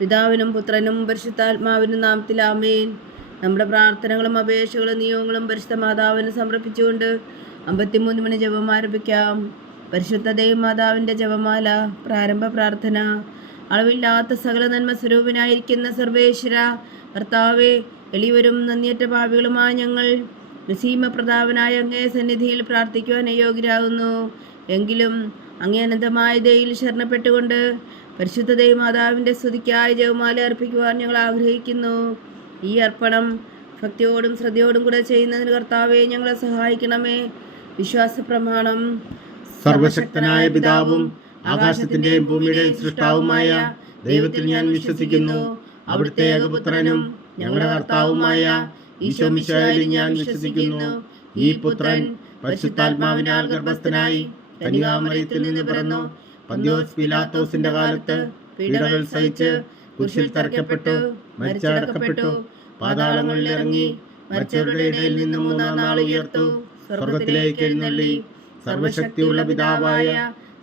പിതാവിനും പുത്രനും പരിശുദ്ധാത്മാവിനും നാമത്തിൽ ആമേൻ. നമ്മുടെ പ്രാർത്ഥനകളും അപേക്ഷകളും നിയോഗങ്ങളും പരിശുദ്ധ മാതാവിന് സമർപ്പിച്ചുകൊണ്ട് 53 മണി ജപം ആരംഭിക്കാം. പരിശുദ്ധ ദൈവമാതാവിൻ്റെ ജപമാല. പ്രാരംഭ പ്രാർത്ഥന. അളവില്ലാത്ത സകല നന്മ സ്വരൂപനായിരിക്കുന്ന സർവേശ്വര കർത്താവെ, എളിയവരും നന്ദിയറ്റ പാപികളുമായ ഞങ്ങൾ നസീമപ്രതാപനായ അങ്ങേ സന്നിധിയിൽ പ്രാർത്ഥിക്കുവാൻ അയോഗ്യരാകുന്നു. എങ്കിലും അങ്ങേ അനന്തമായ ദയയിൽ ശരണപ്പെട്ടുകൊണ്ട് പരിശുദ്ധ ദൈവമാതാവിൻ്റെ സ്തുതിക്കായി ജപമാല അർപ്പിക്കുവാൻ ഞങ്ങൾ ആഗ്രഹിക്കുന്നു. ഈ അർപ്പണം ഭക്തിയോടും ശ്രദ്ധയോടും കൂടെ ചെയ്യുന്നതിന് കർത്താവെ ഞങ്ങളെ സഹായിക്കണമേ. വിശ്വാസ പ്രമാണം. സർവശക്തനായ പിതാവും ആകാശത്തിന്റെയും ഭൂമിയുടെയും സൃഷ്ടാവുമായ ദൈവത്തിൽ ഞാൻ വിശ്വസിക്കുന്നു. അവിടുത്തെ ഏകപുത്രനും ഞങ്ങളുടെ കർത്താവുമായ ഈശോ മിശിഹായിൽ ഞാൻ വിശ്വസിക്കുന്നു. ഈ പുത്രൻ പരിശുദ്ധാത്മാവിനാൽ ഗർഭസ്ഥനായി കന്യകാമറിയത്തിൽ നിന്ന് പിറന്നു. പന്തിയോസ് പീലാത്തോസിന്റെ കാലത്ത് പീഡകൾ സഹിച്ച് കുരിശിൽ തറയ്ക്കപ്പെട്ടു, മരിച്ചടക്കപ്പെട്ടു, പാതാളങ്ങളിൽ ഇറങ്ങി, മരിച്ചവരുടെ ഇടയിൽ നിന്ന് 3-ാം നാൾ ഉയർത്തു, സ്വർഗത്തിലേക്ക് എഴുന്നള്ളി, സർവശക്തിയുള്ള പിതാവായ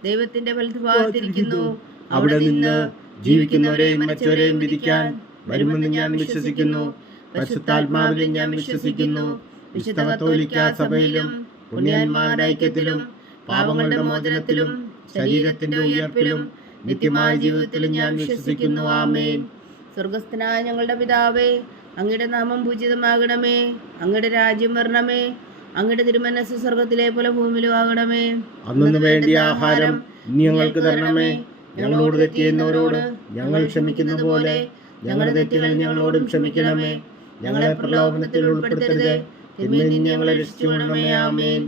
ദൈവത്തിന്റെ വലതുഭാഗത്തിരിക്കുന്നു. അവിടെ നിന്ന് ജീവിക്കുന്നവരെയും മരിച്ചവരെയും വിധിക്കാൻ വരുമെന്ന് ഞാൻ വിശ്വസിക്കുന്നു. പരിശുദ്ധാത്മാവിലും ഞാൻ വിശ്വസിക്കുന്നു. വിശുദ്ധ കത്തോലിക്കാ സഭയിലും പുണ്യന്മാരുടെ ഐക്യത്തിലും പാപങ്ങളുടെ മോചനത്തിലും ശരീരത്തിന്റെ ഉയർപ്പിലും നിത്യമായ ജീവിതത്തിലും ഞാൻ വിശ്വസിക്കുന്നു. ആമേൻ. സ്വർഗസ്ഥനായ ഞങ്ങളുടെ പിതാവേ, അങ്ങയുടെ നാമം പൂജിതമാകണമേ. അങ്ങയുടെ രാജ്യം വരണമേ. അങ്ങയുടെ തിരുമനസ്സ് സ്വർഗത്തിലെ പോലെ ഭൂമിയിലും ആകണമേ. അന്നു വേണ്ടിയ ആഹാരം ഞങ്ങൾക്ക് തരണമേ. ഞങ്ങളോട് തെറ്റ് ചെയ്യുന്നവരോട് ഞങ്ങൾ ക്ഷമിക്കുന്നത് പോലെ ഞങ്ങളുടെ തെറ്റുകൾ ഞങ്ങളോടും ക്ഷമിക്കണമേ. ഞങ്ങളെ പ്രലോഭനത്തിൽ ഉൾപ്പെടുത്തരുത്, തിന്മയിൽ നിന്ന് ഞങ്ങളെ രക്ഷിച്ചുകൊള്ളണമേ. ആമേൻ.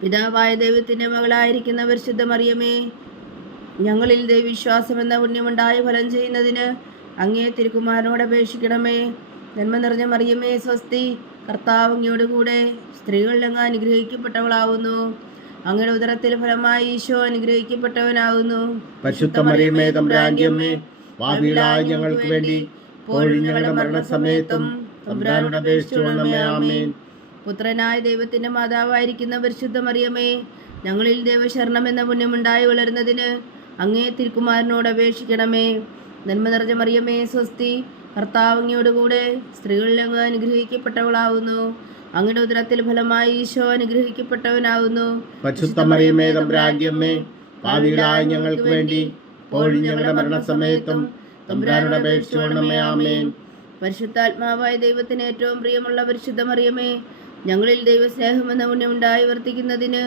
പിതാവായ ദൈവത്തിന്റെ മകളായിരിക്കുന്ന പരിശുദ്ധ മറിയമേ, ഞങ്ങളിൽ ദൈവവിശ്വാസം എന്ന പുണ്യമുണ്ടായി ഫലം ചെയ്യുന്നതിന് അങ്ങേ തിരുക്കുമാരനോട് അപേക്ഷിക്കണമേ. നന്മ നിറഞ്ഞ മറിയമേ സ്വസ്തി, കർത്താവ് അങ്ങയോടുകൂടെ സ്ത്രീകളിൽ അങ്ങ് അനുഗ്രഹിക്കപ്പെട്ടവളാവുന്നു. അങ്ങയുടെ ഉദരത്തിൽ ഫലമായി ഈശോ അനുഗ്രഹിക്കപ്പെട്ടവനാകുന്നു. പരിശുദ്ധ മറിയമേ തമ്പുരാന്റെ അമ്മേ, പാപികളായ ഞങ്ങൾക്ക് വേണ്ടി ഇപ്പോഴും ഞങ്ങളുടെ മരണസമയത്തും തമ്പുരാനോട് അപേക്ഷിച്ചുകൊള്ളണമേ. ആമേൻ. പുത്രനായ ദൈവത്തിന്റെ മാതാവായിരിക്കുന്ന പരിശുദ്ധ മറിയമേ, ഞങ്ങളിൽ ദൈവശരണം എന്ന പുണ്യമുണ്ടായി വളരുന്നതിന് അങ്ങേ തിരുക്കുമാരനോട് അപേക്ഷിക്കണമേ. നന്മ നിറഞ്ഞ മറിയമേ സ്വസ്തി, കർത്താവ് അങ്ങയോടുകൂടെ സ്ത്രീകളിൽ അങ്ങ് അനുഗ്രഹിക്കപ്പെട്ടവളാവുന്നു. അങ്ങയുടെ ഉദരത്തിൽ ഫലമായി ഈശോ അനുഗ്രഹിക്കപ്പെട്ടവനാകുന്നു. പരിശുദ്ധ മറിയമേ തമ്പുരാന്റെ അമ്മേ, പാപികളായ ഞങ്ങൾക്ക് വേണ്ടി ഇപ്പോഴും ഞങ്ങളുടെ മരണസമയത്തും തമ്പുരാനോട് അപേക്ഷിച്ചുകൊള്ളണമേ. ആമേൻ. പരിശുദ്ധാത്മാവായ ദൈവത്തിന് ഏറ്റവും പ്രിയമുള്ള പരിശുദ്ധ മറിയമേ, ഞങ്ങളിൽ ദൈവസ്നേഹം എന്ന പുണ്യമുണ്ടായി വർത്തിക്കുന്നതിന്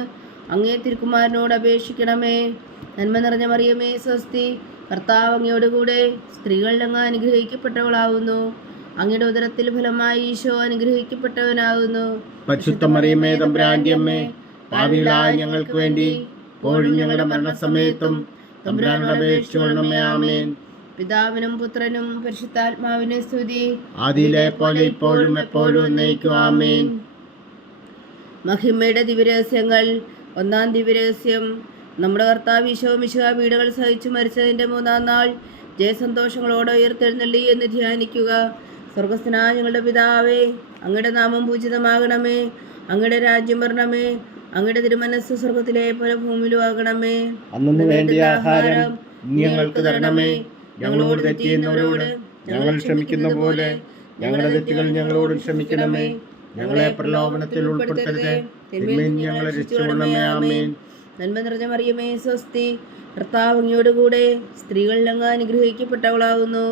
അങ്ങേ തിരുക്കുമാരനോട് അപേക്ഷിക്കണമേ. നന്മ നിറഞ്ഞ മറിയമേ സ്വസ്തി, കർത്താവ് അങ്ങയോടുകൂടെ സ്ത്രീകളിൽ അങ്ങ് അനുഗ്രഹിക്കപ്പെട്ടവളാവുന്നു. അങ്ങയുടെ ഉദരത്തിൽ ഫലമായി ഈശോ അനുഗ്രഹിക്കപ്പെട്ടവനാകുന്നു. പരിശുദ്ധ മറിയമേ തമ്പുരാന്റെ അമ്മേ, പാപികളായ ഞങ്ങൾക്ക് വേണ്ടി ഇപ്പോഴും ഞങ്ങളുടെ മരണസമയത്തും തമ്പുരാനോട് അപേക്ഷിച്ചുകൊള്ളണമേ. ആമേൻ. പിതാവിനും പുത്രനും പരിശുദ്ധാത്മാവിനും സ്തുതി, ആദിയിലെ പോലെ ഇപ്പോഴും എപ്പോഴും എന്നേക്കും. ആമേൻ. മഹിമയുടെ ദിവ്യരഹസ്യങ്ങൾ. 1-ാം ദിവ്യരഹസ്യം. നമ്മുടെ കർത്താവ് ഈശോ മിശിഹാ പീഡകൾ സഹിച്ചു മരിച്ചതിൻ്റെ 3-ാം നാൾ ജയസന്തോഷങ്ങളോടെ ഉയർത്തെഴുന്നള്ളി എന്ന് ധ്യാനിക്കുക. സ്വർഗസ്ഥനായ ഞങ്ങളുടെ പിതാവേ, അങ്ങയുടെ നാമം പൂജിതമാകണമേ. അങ്ങയുടെ രാജ്യം വരണമേ. അങ്ങയുടെ തിരുമനസ്സ് സ്വർഗത്തിലെ പോലെ ഭൂമിയിലും ആകണമേ. അന്നു വേണ്ടിയ ആഹാരം ഞങ്ങൾക്ക് തരണമേ. ഞങ്ങളോട് തെറ്റ് ചെയ്യുന്നവരോട് ഞങ്ങൾ ക്ഷമിക്കുന്ന പോലെ ഞങ്ങളുടെ തെറ്റുകൾ ഞങ്ങളോട് ക്ഷമിക്കണമേ. ഞങ്ങളെ പ്രലോഭനത്തിൽ ഉൾപ്പെടുത്തരുത്, തിന്മയിൽ നിന്ന് ഞങ്ങളെ രക്ഷിച്ചുകൊള്ളണമേ. ആമേൻ. നന്മ നിറഞ്ഞ മറിയമേ സ്വസ്തി, കർത്താവ് അങ്ങയോടുകൂടെ സ്ത്രീകളിൽ അങ്ങ് അനുഗ്രഹിക്കപ്പെട്ടവളാകുന്നു.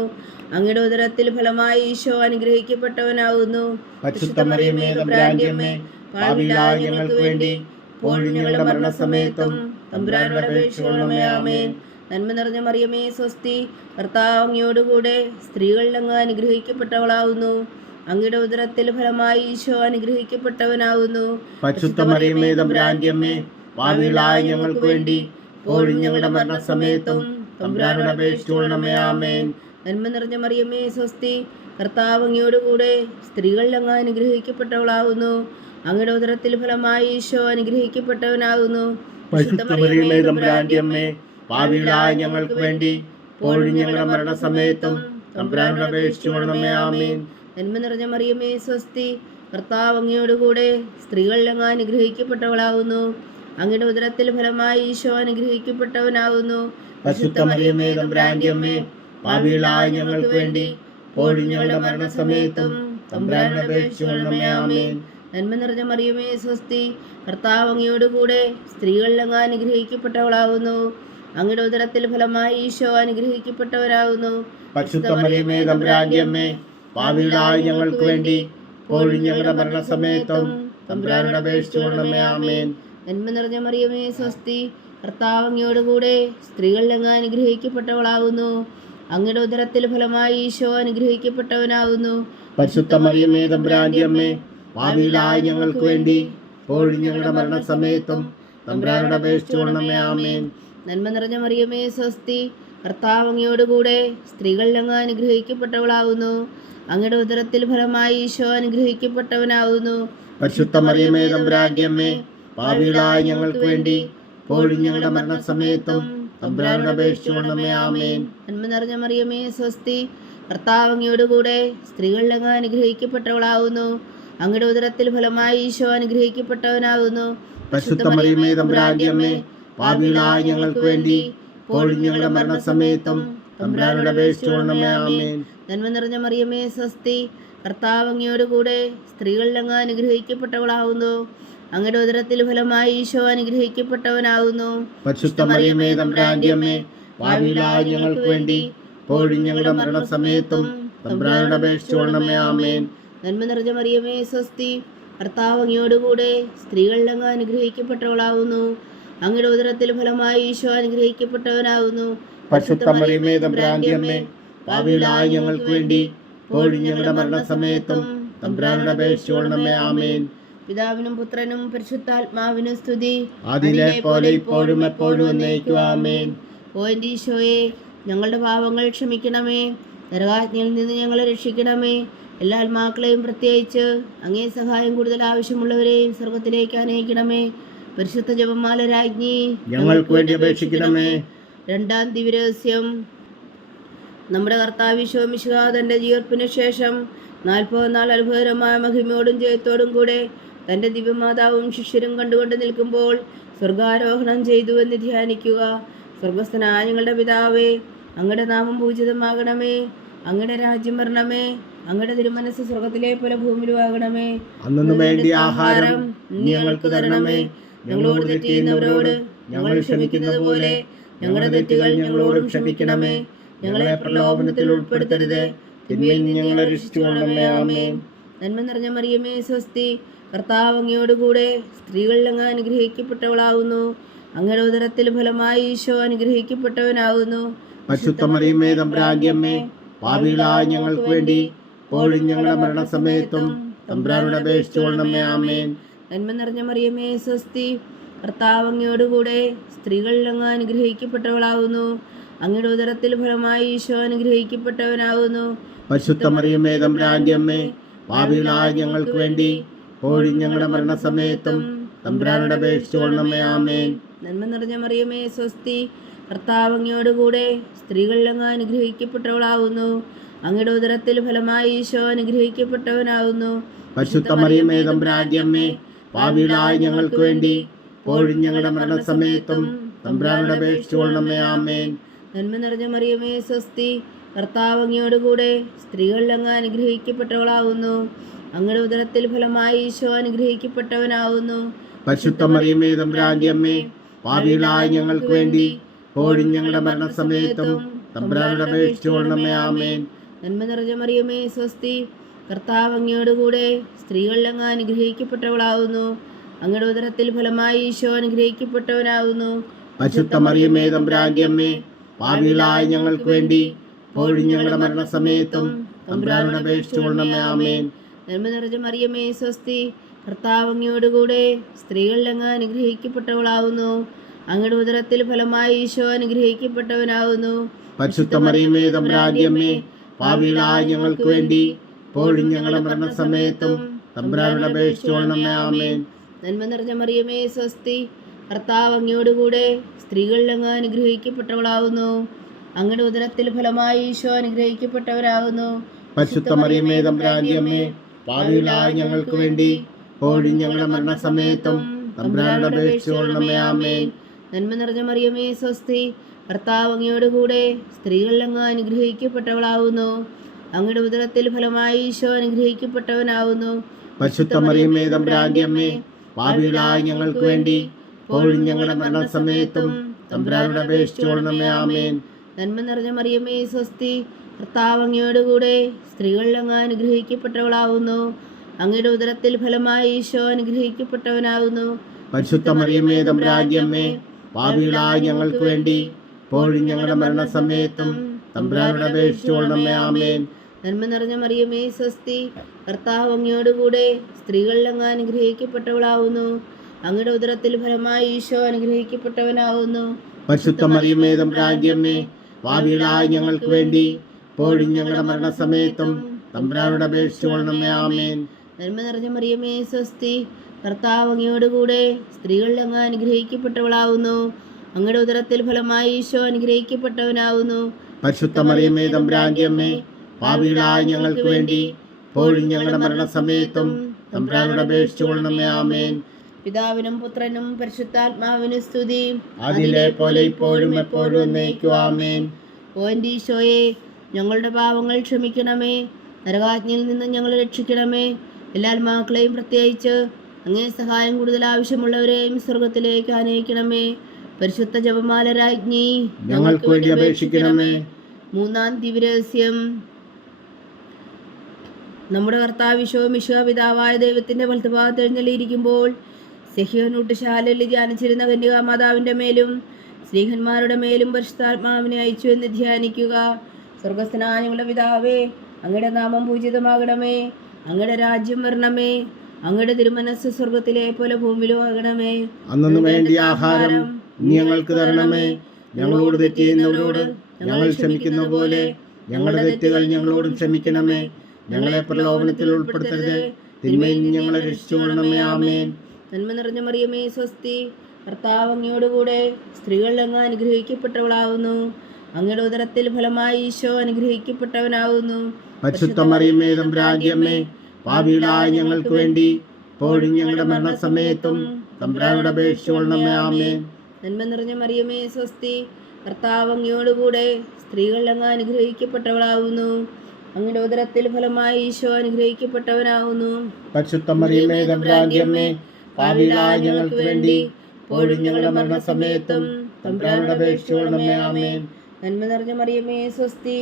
അങ്ങയുടെ ഉദരത്തിൽ ഫലമായി ഈശോ അനുഗ്രഹിക്കപ്പെട്ടവനാകുന്നു. പരിശുദ്ധ മറിയമേ തമ്പുരാന്റെ അമ്മേ, പാപികളായ ഞങ്ങൾക്ക് വേണ്ടി ഇപ്പോഴും ഞങ്ങളുടെ മരണസമയത്തും തമ്പുരാനോട് അപേക്ഷിച്ചുകൊള്ളണമേ. ആമേൻ. നന്മ നിറഞ്ഞ മറിയമേ സ്വസ്തി, കർത്താവ് അങ്ങയോടുകൂടെ സ്ത്രീകളിൽ അങ്ങ് അനുഗ്രഹിക്കപ്പെട്ടവളാകുന്നു. അങ്ങയുടെ ഉദരത്തിൽ ഫലമായി ഈശോ അനുഗ്രഹിക്കപ്പെട്ടവനാകുന്നു. പരിശുദ്ധ മറിയമേ തമ്പുരാന്റെ അമ്മേ, പാപികളായ ഞങ്ങൾക്ക് വേണ്ടി ഇപ്പോഴും ഞങ്ങളുടെ മരണസമയത്തും തമ്പുരാനോട് അപേക്ഷിച്ചുകൊള്ളണമേ. ആമേൻ. നന്മ നിറഞ്ഞ മറിയമേ സ്വസ്തി, കർത്താവ് അങ്ങയോടുകൂടെ സ്ത്രീകളിൽ അങ്ങ് അനുഗ്രഹിക്കപ്പെട്ടവളാകുന്നു. അങ്ങയുടെ ഉദരത്തിൽ ഫലമായി ഈശോ അനുഗ്രഹിക്കപ്പെട്ടവനാകുന്നു. പരിശുദ്ധ മറിയമേ തമ്പുരാന്റെ അമ്മേ, പാപികളായ ഞങ്ങൾക്ക് വേണ്ടി ഇപ്പോഴും ഞങ്ങളുടെ മരണസമയത്തും തമ്പുരാനോട് അപേക്ഷിച്ചുകൊള്ളണമേ. ആമേൻ. നന്മ നിറഞ്ഞ മറിയമേ സ്വസ്തി, കർത്താവ് അങ്ങയോടുകൂടെ സ്ത്രീകളിൽ അങ്ങ് അനുഗ്രഹിക്കപ്പെട്ടവളാകുന്നു. അങ്ങയുടെ ഉദരത്തിൽ ഫലമായി ഈശോ അനുഗ്രഹിക്കപ്പെട്ടവനാകുന്നു. പരിശുദ്ധ മറിയമേ തമ്പുരാന്റെ അമ്മേ, പാപികളായ ഞങ്ങൾക്ക് വേണ്ടി ഇപ്പോഴും ഞങ്ങളുടെ മരണസമയത്തും തമ്പുരാനോട് അപേക്ഷിച്ചുകൊള്ളണമേ. ആമേൻ. നന്മ നിറഞ്ഞ മറിയമേ സ്വസ്തി, കർത്താവ് അങ്ങയോടുകൂടെ സ്ത്രീകളിൽ അങ്ങ് അനുഗ്രഹിക്കപ്പെട്ടവളാകുന്നു. അങ്ങയുടെ ഉദരത്തിൽ ഫലമായി ഈശോ അനുഗ്രഹിക്കപ്പെട്ടവരാകുന്നു. പരിശുദ്ധ മറിയമേ തമ്പുരാന്റെ അമ്മേ, പാപികളായ ഞങ്ങൾക്ക് വേണ്ടി ഇപ്പോഴും ഞങ്ങളുടെ മരണസമയത്തും തമ്പുരാനോട് അപേക്ഷിച്ചുകൊള്ളണമേ. ആമേൻ. നന്മ നിറഞ്ഞ മറിയമേ സ്വസ്തി, കർത്താവ് അങ്ങയോടുകൂടെ സ്ത്രീകളിൽ അങ്ങ് അനുഗ്രഹിക്കപ്പെട്ടവളാകുന്നു. അങ്ങയുടെ ഉദരത്തിൽ ഫലമായി ഈശോ അനുഗ്രഹിക്കപ്പെട്ടവനാകുന്നു. പരിശുദ്ധ മറിയമേ തമ്പുരാന്റെ അമ്മേ, പാപികളായ ഞങ്ങൾക്ക് വേണ്ടി ഇപ്പോഴും ഞങ്ങളുടെ മരണസമയത്തും തമ്പുരാനോട് അപേക്ഷിച്ചുകൊള്ളണമേ. ആമേൻ. നന്മ നിറഞ്ഞ മറിയമേ സ്വസ്തി, കർത്താവ് അങ്ങയോടുകൂടെ സ്ത്രീകളിൽ അങ്ങ് അനുഗ്രഹിക്കപ്പെട്ടവളാകുന്നു. അങ്ങയുടെ ഉദരത്തിൽ ഫലമായി ഈശോ അനുഗ്രഹിക്കപ്പെട്ടവനാകുന്നു. പരിശുദ്ധ മറിയമേ തമ്പുരാന്റെ അമ്മേ, പാപികളായ ഞങ്ങൾക്ക് വേണ്ടി ഇപ്പോഴും ഞങ്ങളുടെ മരണസമയത്തും തമ്പുരാനോട് അപേക്ഷിച്ചുകൊള്ളണമേ. ആമേൻ. നന്മ നിറഞ്ഞ മറിയമേ സ്വസ്തി, കർത്താവ് അങ്ങയോടുകൂടെ സ്ത്രീകളിൽ അങ്ങ് അനുഗ്രഹിക്കപ്പെട്ടവളാകുന്നു. അങ്ങയുടെ ഉദരത്തിൽ ഫലമായി ഈശോ അനുഗ്രഹിക്കപ്പെട്ടവനാകുന്നു. പരിശുദ്ധ മറിയമേ തമ്പുരാന്റെ അമ്മേ, പാപികളായ ഞങ്ങൾക്ക് വേണ്ടി ഇപ്പോഴും ഞങ്ങളുടെ മരണസമയത്തും തമ്പുരാനോട് അപേക്ഷിച്ചുകൊള്ളണമേ. ആമേൻ. നന്മ നിറഞ്ഞ മറിയമേ സ്വസ്തി, കർത്താവ് അങ്ങയോടുകൂടെ സ്ത്രീകളിൽ അങ്ങ് അനുഗ്രഹിക്കപ്പെട്ടവളാകുന്നു. അങ്ങയുടെ ഉദരത്തിൽ ഫലമായി ഈശോ അനുഗ്രഹിക്കപ്പെട്ടവനാകുന്നു. പരിശുദ്ധ മറിയമേ തമ്പുരാന്റെ അമ്മേ, പാപികളായ ഞങ്ങൾക്ക് വേണ്ടി ഇപ്പോഴും ഞങ്ങളുടെ മരണസമയത്തും തമ്പുരാനോട് അപേക്ഷിച്ചുകൊള്ളണമേ. ആമേൻ. നന്മ നിറഞ്ഞ മറിയമേ സ്വസ്തി, കർത്താവ് അങ്ങയോടുകൂടെ സ്ത്രീകളിൽ അങ്ങ് അനുഗ്രഹിക്കപ്പെട്ടവളാകുന്നു. അങ്ങയുടെ ഉദരത്തിൽ ഫലമായി ഈശോ അനുഗ്രഹിക്കപ്പെട്ടവനാകുന്നു. പരിശുദ്ധ മറിയമേ തമ്പുരാന്റെ അമ്മേ, പാപികളായ ഞങ്ങൾക്ക് വേണ്ടി ഇപ്പോഴും ഞങ്ങളുടെ മരണസമയത്തും തമ്പുരാനോട് അപേക്ഷിച്ചുകൊള്ളണമേ. ആമേൻ. പിതാവിനും പുത്രനും പരിശുദ്ധാത്മാവിനും സ്തുതി, അതിലെ പോലെ ഇപ്പോഴും എപ്പോഴും എന്നേക്കും. ആമേൻ. ഓ എൻ്റെ ഈശോയെ, ഞങ്ങളുടെ പാപങ്ങൾ ക്ഷമിക്കണമേ. നരകാജ്ഞയിൽ നിന്ന് ഞങ്ങളെ രക്ഷിക്കണമേ. എല്ലാ ആത്മാക്കളെയും പ്രത്യേകിച്ച് അങ്ങേ സഹായം കൂടുതൽ ആവശ്യമുള്ളവരെയും സ്വർഗത്തിലേക്ക് അനയിക്കണമേ. പരിശുദ്ധ ജപമാല രാജ്ഞി, ഞങ്ങൾക്ക് വേണ്ടി അപേക്ഷിക്കണമേ. രണ്ടാം ദിവ്യരഹസ്യം. നമ്മുടെ കർത്താവ് ഈശോ മിശിഹാ തൻ്റെ ജീർപ്പിന് ശേഷം 40 നാൾ അത്ഭുതകരമായ മഹിമയോടും ജയത്തോടും കൂടെ തൻ്റെ ദിവ്യമാതാവും ശിഷ്യരും കണ്ടുകൊണ്ട് നിൽക്കുമ്പോൾ സ്വർഗാരോഹണം ചെയ്തുവെന്ന് ധ്യാനിക്കുക. സ്വർഗസ്ഥനായ ഞങ്ങളുടെ പിതാവേ, അങ്ങയുടെ നാമം പൂജിതമാകണമേ. അങ്ങയുടെ രാജ്യം വരണമേ. അങ്ങയുടെ തിരുമനസ് സ്വർഗത്തിലെ പോലെ ഭൂമിയിലും ആകണമേ. അന്നു വേണ്ടി ആഹാരം ഞങ്ങൾക്ക് തരണമേ. ഞങ്ങളോട് തെറ്റ് ചെയ്യുന്നവരോട് ഞങ്ങൾ ക്ഷമിക്കുന്നത് പോലെ ഞങ്ങളുടെ തെറ്റുകൾ ഞങ്ങളോട് ക്ഷമിക്കണമേ. ഞങ്ങളെ പ്രലോഭനത്തിൽ ഉൾപ്പെടുത്തരുത്, തിന്മയിൽ നിന്ന് ഞങ്ങളെ രക്ഷിച്ചുകൊള്ളണമേ. ആമേൻ. നന്മ നിറഞ്ഞ മറിയമേ സ്വസ്തി, കർത്താവ് അങ്ങയോടുകൂടെ സ്ത്രീകളിൽ അങ്ങ് അനുഗ്രഹിക്കപ്പെട്ടവളാകുന്നു. അങ്ങയുടെ ഉദരത്തിൽ ഫലമായി ഈശോ അനുഗ്രഹിക്കപ്പെട്ടവനാകുന്നു. പരിശുദ്ധ മറിയമേ തമ്പുരാന്റെ അമ്മേ, പാപികളായ ഞങ്ങൾക്ക് വേണ്ടി ഇപ്പോഴും ഞങ്ങളുടെ മരണസമയത്തും തമ്പുരാനോട് അപേക്ഷിച്ചുകൊള്ളണമേ. ആമേൻ. നന്മ നിറഞ്ഞ മറിയമേ സ്വസ്തി, കർത്താവ് അങ്ങയോടുകൂടെ സ്ത്രീകളിൽ അങ്ങ് അനുഗ്രഹിക്കപ്പെട്ടവളാകുന്നു. അങ്ങയുടെ ഉദരത്തിൽ ഫലമായി ഈശോ അനുഗ്രഹിക്കപ്പെട്ടവനാകുന്നു. പരിശുദ്ധ മറിയമേ തമ്പുരാന്റെ അമ്മേ, പാപികളായ ഞങ്ങൾക്ക് വേണ്ടി ഇപ്പോഴും ഞങ്ങളുടെ മരണസമയത്തും തമ്പുരാനോട് അപേക്ഷിച്ചുകൊള്ളണമേ. ആമേൻ. നന്മ നിറഞ്ഞ മറിയമേ സ്വസ്തി, കർത്താവ് അങ്ങയോടുകൂടെ സ്ത്രീകളിൽ അങ്ങ് അനുഗ്രഹിക്കപ്പെട്ടവളാകുന്നു. അങ്ങയുടെ ഉദരത്തിൽ ഫലമായി ഈശോ അനുഗ്രഹിക്കപ്പെട്ടവനാകുന്നു. പരിശുദ്ധ മറിയമേ തമ്പുരാന്റെ അമ്മേ, പാപികളായ ഞങ്ങൾക്ക് വേണ്ടി ഇപ്പോഴും ഞങ്ങളുടെ മരണസമയത്തും തമ്പുരാനോട് അപേക്ഷിച്ചുകൊള്ളണമേ. ആമേൻ. നന്മ നിറഞ്ഞ മറിയമേ സ്വസ്തി, കർത്താവ് അങ്ങയോടുകൂടെ സ്ത്രീകളിൽ അങ്ങ് അനുഗ്രഹിക്കപ്പെട്ടവളാകുന്നു. അങ്ങയുടെ ഉദരത്തിൽ ഫലമായി ഈശോ അനുഗ്രഹിക്കപ്പെട്ടവനാകുന്നു. പരിശുദ്ധ മറിയമേ തമ്പുരാന്റെ അമ്മേ, പാപികളായ ഞങ്ങൾക്ക് വേണ്ടി ഇപ്പോഴും ഞങ്ങളുടെ മരണസമയത്തും തമ്പുരാനോട് അപേക്ഷിച്ചുകൊള്ളണമേ. ആമേൻ. നന്മ നിറഞ്ഞ മറിയമേ സ്വസ്തി, കർത്താവ് അങ്ങയോടുകൂടെ സ്ത്രീകളിൽ അങ്ങ് അനുഗ്രഹിക്കപ്പെട്ടവളാകുന്നു. അങ്ങയുടെ ഉദരത്തിൽ ഫലമായി ഈശോ അനുഗ്രഹിക്കപ്പെട്ടവനാകുന്നു. പരിശുദ്ധ മറിയമേ തമ്പുരാന്റെ അമ്മേ, പാപികളായ ഞങ്ങൾക്ക് വേണ്ടി ഇപ്പോഴും ഞങ്ങളുടെ മരണസമയത്തും തമ്പുരാനോട് അപേക്ഷിച്ചുകൊള്ളണമേ. ആമേൻ. നന്മ നിറഞ്ഞ മറിയമേ സ്വസ്തി, കർത്താവ് അങ്ങയോടുകൂടെ സ്ത്രീകളിൽ അങ്ങ് അനുഗ്രഹിക്കപ്പെട്ടവളാകുന്നു. അങ്ങയുടെ ഉദരത്തിൽ ഫലമായി ഈശോ അനുഗ്രഹിക്കപ്പെട്ടവനാകുന്നു. പരിശുദ്ധ മറിയമേ തമ്പുരാന്റെ അമ്മേ, പാപികളായ ഞങ്ങൾക്ക് വേണ്ടി ഇപ്പോഴും ഞങ്ങളുടെ മരണസമയത്തും തമ്പുരാനോട് അപേക്ഷിച്ചുകൊള്ളണമേ. ആമേൻ. നന്മ നിറഞ്ഞ മറിയമേ സ്വസ്തി, കർത്താവ് അങ്ങയോടുകൂടെ സ്ത്രീകളിൽ അങ്ങ് അനുഗ്രഹിക്കപ്പെട്ടവളാകുന്നു. അങ്ങയുടെ ഉദരത്തിൽ ഫലമായി ഈശോ അനുഗ്രഹിക്കപ്പെട്ടവരാകുന്നു. പരിശുദ്ധ മറിയമേ തമ്പുരാന്റെ അമ്മേ, പാപികളായ ഞങ്ങൾക്ക് വേണ്ടി ഇപ്പോഴും ഞങ്ങളുടെ മരണസമയത്തും തമ്പുരാനോട് അപേക്ഷിച്ചുകൊള്ളണമേ. ആമേൻ. നന്മ നിറഞ്ഞ മറിയമേ സ്വസ്തി, ഭർത്താവ് അങ്ങയോടുകൂടെ സ്ത്രീകളിൽ അങ്ങ് അനുഗ്രഹിക്കപ്പെട്ടവളാവുന്നു. അങ്ങയുടെ ഉദരത്തിൽ ഫലമായി ഈശോ അനുഗ്രഹിക്കപ്പെട്ടവനാവുന്നു. പരിശുദ്ധ മറിയമേ തമ്പുരാന്റെ അമ്മേ, പാപികളായ ഞങ്ങൾക്ക് വേണ്ടി ഇപ്പോഴും ഞങ്ങളുടെ മരണസമയത്തും തമ്പുരാനോട് അപേക്ഷിച്ചുകൊള്ളണമേ. ആമേൻ. നന്മ നിറഞ്ഞ മറിയമേ സ്വസ്തി, ഭർത്താവ് അങ്ങയോടുകൂടെ സ്ത്രീകളിൽ അങ്ങ് അനുഗ്രഹിക്കപ്പെട്ടവളാവുന്നു. അങ്ങയുടെ ഉദരത്തിൽ ഫലമായി ഈശോ അനുഗ്രഹിക്കപ്പെട്ടവനാകുന്നു. പരിശുദ്ധ മറിയമേ തമ്പുരാന്റെ അമ്മേ, പാപികളായ ഞങ്ങൾക്ക് വേണ്ടി ഇപ്പോഴും ഞങ്ങളുടെ മരണസമയത്തും തമ്പുരാനോട് അപേക്ഷിച്ചുകൊള്ളണമേ. ആമേൻ. നന്മ നിറഞ്ഞ മറിയമേ സ്വസ്തി, ഭർത്താവ് അങ്ങയോടുകൂടെ സ്ത്രീകളിൽ അങ്ങ് അനുഗ്രഹിക്കപ്പെട്ടവളാവുന്നു. അങ്ങയുടെ ഉദരത്തിൽ ഫലമായി ഈശോ അനുഗ്രഹിക്കപ്പെട്ടവനാവുന്നു. പരിശുദ്ധ മറിയമേ തമ്പുരാന്റെ അമ്മേ, പാപികളായ ഞങ്ങൾക്ക് വേണ്ടി ഇപ്പോഴും ഞങ്ങളുടെ മരണസമയത്തും തമ്പുരാനോട് അപേക്ഷിച്ചുകൊള്ളണമേ. ആമേൻ. നന്മ നിറഞ്ഞ മറിയമേ സ്വസ്തി, ഭർത്താവ് അങ്ങയോടുകൂടെ സ്ത്രീകളിൽ അങ്ങ് അനുഗ്രഹിക്കപ്പെട്ടവളാവുന്നു. അങ്ങയുടെ ഉദരത്തിൽ ഫലമായി ഈശോ അനുഗ്രഹിക്കപ്പെട്ടവനാവുന്നു. പരിശുദ്ധ മറിയമേ തമ്പുരാന്റെ അമ്മേ, പാപികളായ ഞങ്ങൾക്ക് വേണ്ടി ഇപ്പോഴും ഞങ്ങളുടെ മരണസമയത്തും തമ്പുരാനോട് അപേക്ഷിച്ചുകൊള്ളണമേ. ആമേൻ. പിതാവിനും പുത്രനും പരിശുദ്ധാത്മാവിനും സ്തുതി, അതിലെ പോലെ ഇപ്പോഴും എപ്പോഴും എന്നേക്കും. ആമേൻ. ഓ എൻ്റെ ഈശോയെ, ഞങ്ങളുടെ പാവങ്ങൾ ക്ഷമിക്കണമേ. നരകാജ്ഞയിൽ നിന്ന് ഞങ്ങളെ രക്ഷിക്കണമേ. എല്ലാ ആത്മാക്കളെയും പ്രത്യേകിച്ച് അങ്ങേ സഹായം കൂടുതൽ ആവശ്യമുള്ളവരെയും സ്വർഗത്തിലേക്ക് ആനയിക്കണമേ. പരിശുദ്ധ ജപമാല രാജ്ഞി, ഞങ്ങൾക്ക് വേണ്ടി അപേക്ഷിക്കണമേ. മൂന്നാം ദിവ്യരഹസ്യം. നമ്മുടെ കർത്താവ് ഈശോ പിതാവായ ദൈവത്തിന്റെ വലത്തുഭാഗത്ത് എഴുന്നള്ളിയിരിക്കുമ്പോൾ സെഹ്യോനൂട്ടുശാലയിൽ ധ്യാനിച്ചിരുന്ന കന്യകാമാതാവിന്റെ മേലും സ്ത്രീഹന്മാരുടെ മേലും പരിശുദ്ധാത്മാവിനെ അയച്ചു എന്ന് ധ്യാനിക്കുക. സ്വർഗസ്ഥനായ ഞങ്ങളുടെ പിതാവേ, അങ്ങയുടെ നാമം പൂജിതമാകണമേ. അങ്ങയുടെ രാജ്യം വരണമേ. അങ്ങയുടെ തിരുമനസ് സ്വർഗത്തിലെ പോലെ ഭൂമിയിലും ആകണമേ. അന്നു വേണ്ടിയ ആഹാരം ഞങ്ങൾക്ക് തരണമേ. ഞങ്ങളോട് തെറ്റ് ചെയ്യുന്നവരോട് ഞങ്ങൾ ക്ഷമിക്കുന്ന പോലെ ഞങ്ങളുടെ തെറ്റുകൾ ഞങ്ങളോടും ക്ഷമിക്കണമേ. ഞങ്ങളെ പ്രലോഭനത്തിൽ ഉൾപ്പെടുത്തരുത്, തിന്മയിൽ നിന്ന് ഞങ്ങളെ രക്ഷിച്ചുകൊള്ളണമേ. ആമേൻ. നന്മ നിറഞ്ഞ മറിയമേ സ്വസ്തി, ഭർത്താവ് അങ്ങയോടുകൂടെ സ്ത്രീകളിൽ അങ്ങ് അനുഗ്രഹിക്കപ്പെട്ടവളാവുന്നു. അങ്ങയുടെ ഉദരത്തിൽ ഫലമായി ഈശോ അനുഗ്രഹിക്കപ്പെട്ടവനാവുന്നു. പരിശുദ്ധ മറിയമേ തമ്പുരാന്റെ അമ്മേ, പാപികളായ ഞങ്ങൾക്ക് വേണ്ടി ഇപ്പോഴും ഞങ്ങളുടെ മരണസമയത്തും തമ്പുരാനോട് അപേക്ഷിച്ചുകൊള്ളണമേ. ആമേൻ. നന്മ നിറഞ്ഞ മറിയമേ സ്വസ്തി, ഭർത്താവ് അങ്ങയോടുകൂടെ സ്ത്രീകളിൽ അങ്ങ് അനുഗ്രഹിക്കപ്പെട്ടവളാവുന്നു. അങ്ങയുടെ ഉദരത്തിൽ ഫലമായി ഈശോ അനുഗ്രഹിക്കപ്പെട്ടവനാവുന്നു. പരിശുദ്ധ മറിയമേ തമ്പുരാന്റെ അമ്മേ, പാപികളായ ഞങ്ങൾക്ക് വേണ്ടി ഇപ്പോഴും ഞങ്ങളുടെ മരണസമയത്തും തമ്പുരാനോട് അപേക്ഷിച്ചുകൊള്ളണമേ. ആമേൻ. നന്മ നിറഞ്ഞ മറിയമേ സ്വസ്തി,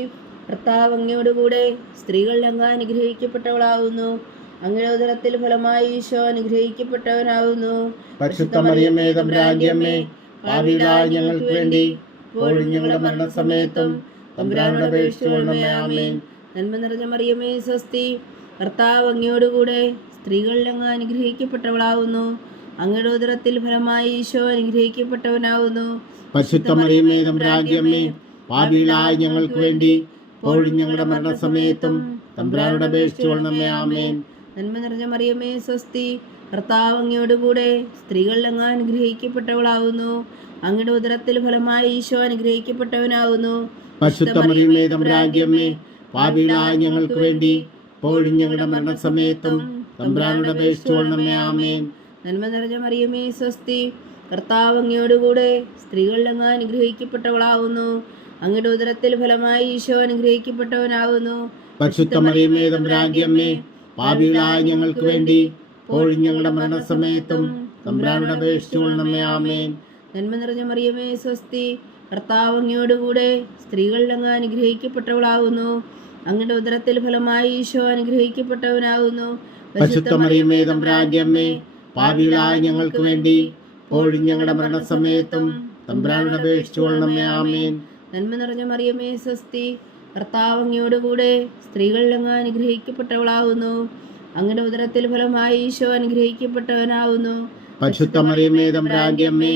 ഭർത്താവ് അങ്ങയോടുകൂടെ സ്ത്രീകളിൽ അങ്ങ് അനുഗ്രഹിക്കപ്പെട്ടവളാവുന്നു. അങ്ങയുടെ ഉദരത്തിൽ ഫലമായി ഈശോ അനുഗ്രഹിക്കപ്പെട്ടവനാവുന്നു. പരിശുദ്ധ മറിയമേ തമ്പുരാന്റെ അമ്മേ, പാപികളായ ഞങ്ങൾക്ക് വേണ്ടി ഇപ്പോഴും ഞങ്ങളുടെ മരണസമയത്തും തമ്പുരാനോട് അപേക്ഷിച്ചുകൊള്ളണമേ. ആമേൻ. നന്മ നിറഞ്ഞ മറിയമേ സ്വസ്തി, ഭർത്താവ് അങ്ങയോടുകൂടെ സ്ത്രീകളിൽ അങ്ങ് അനുഗ്രഹിക്കപ്പെട്ടവളാവുന്നു. അങ്ങയുടെ ഉദരത്തിൽ ഫലമായി ഈശോ അനുഗ്രഹിക്കപ്പെട്ടവനാവുന്നു. പരിശുദ്ധ മറിയമേ തമ്പുരാന്റെ അമ്മേ, പാപികളായ ഞങ്ങൾക്ക് വേണ്ടി ഇപ്പോഴും ഞങ്ങളുടെ മരണസമയത്തും തമ്പുരാനോട് അപേക്ഷിച്ചുകൊള്ളണമേ. ആമേൻ. നന്മ നിറഞ്ഞ മറിയമേ സ്വസ്തി, ഭർത്താവ് അങ്ങയോടുകൂടെ സ്ത്രീകളിൽ അങ്ങ് അനുഗ്രഹിക്കപ്പെട്ടവളാവുന്നു. അങ്ങയുടെ ഉദരത്തിൽ ഫലമായി ഈശോ അനുഗ്രഹിക്കപ്പെട്ടവനാവുന്നു. പരിശുദ്ധ മറിയമേ തമ്പുരാന്റെ അമ്മേ, പാപികളായ ഞങ്ങൾക്ക് വേണ്ടി ഇപ്പോഴും ഞങ്ങളുടെ മരണസമയത്തും തമ്പുരാനോട് അപേക്ഷിച്ചുകൊള്ളണമേ. ആമേൻ. നന്മ നിറഞ്ഞ മറിയമേ സ്വസ്തി, ഭർത്താവ് അങ്ങയോടുകൂടെ സ്ത്രീകളിൽ അങ്ങ് അനുഗ്രഹിക്കപ്പെട്ടവളാവുന്നു. അങ്ങയുടെ ഉദരത്തിൽ ഫലമായി ഈശോ അനുഗ്രഹിക്കപ്പെട്ടവനാവുന്നു. പരിശുദ്ധ മറിയമേ തമ്പുരാന്റെ അമ്മേ, പാപികളായ ഞങ്ങൾക്ക് വേണ്ടി ഇപ്പോഴും ഞങ്ങളുടെ മരണസമയത്തും തമ്പുരാനോട് അപേക്ഷിച്ചുകൊള്ളണമേ. ആമേൻ. നന്മ നിറഞ്ഞ മറിയമേ സ്വസ്തി, ഭർത്താവ് അങ്ങയോടുകൂടെ സ്ത്രീകളിൽ അങ്ങ് അനുഗ്രഹിക്കപ്പെട്ടവളാവുന്നു. അങ്ങയുടെ ഉദരത്തിൽ ഫലമായി ഈശോ അനുഗ്രഹിക്കപ്പെട്ടവനാവുന്നു. പരിശുദ്ധ മറിയമേ തമ്പുരാന്റെ അമ്മേ, പാപികളായ ഞങ്ങൾക്ക് വേണ്ടി ഇപ്പോഴും ഞങ്ങളുടെ മരണസമയത്തും തമ്പുരാനോട് അപേക്ഷിച്ചുകൊള്ളണമേ. ആമേൻ. നന്മ നിറഞ്ഞ മറിയമേ സ്വസ്തി, ഭർത്താവ് അങ്ങയോടുകൂടെ സ്ത്രീകളിൽ അങ്ങ് അനുഗ്രഹിക്കപ്പെട്ടവളാവുന്നു. അങ്ങയുടെ ഉദരത്തിൽ ഫലമായി ഈശോ അനുഗ്രഹിക്കപ്പെട്ടവനാവുന്നു. പരിശുദ്ധ മറിയമേ തമ്പുരാന്റെ അമ്മേ,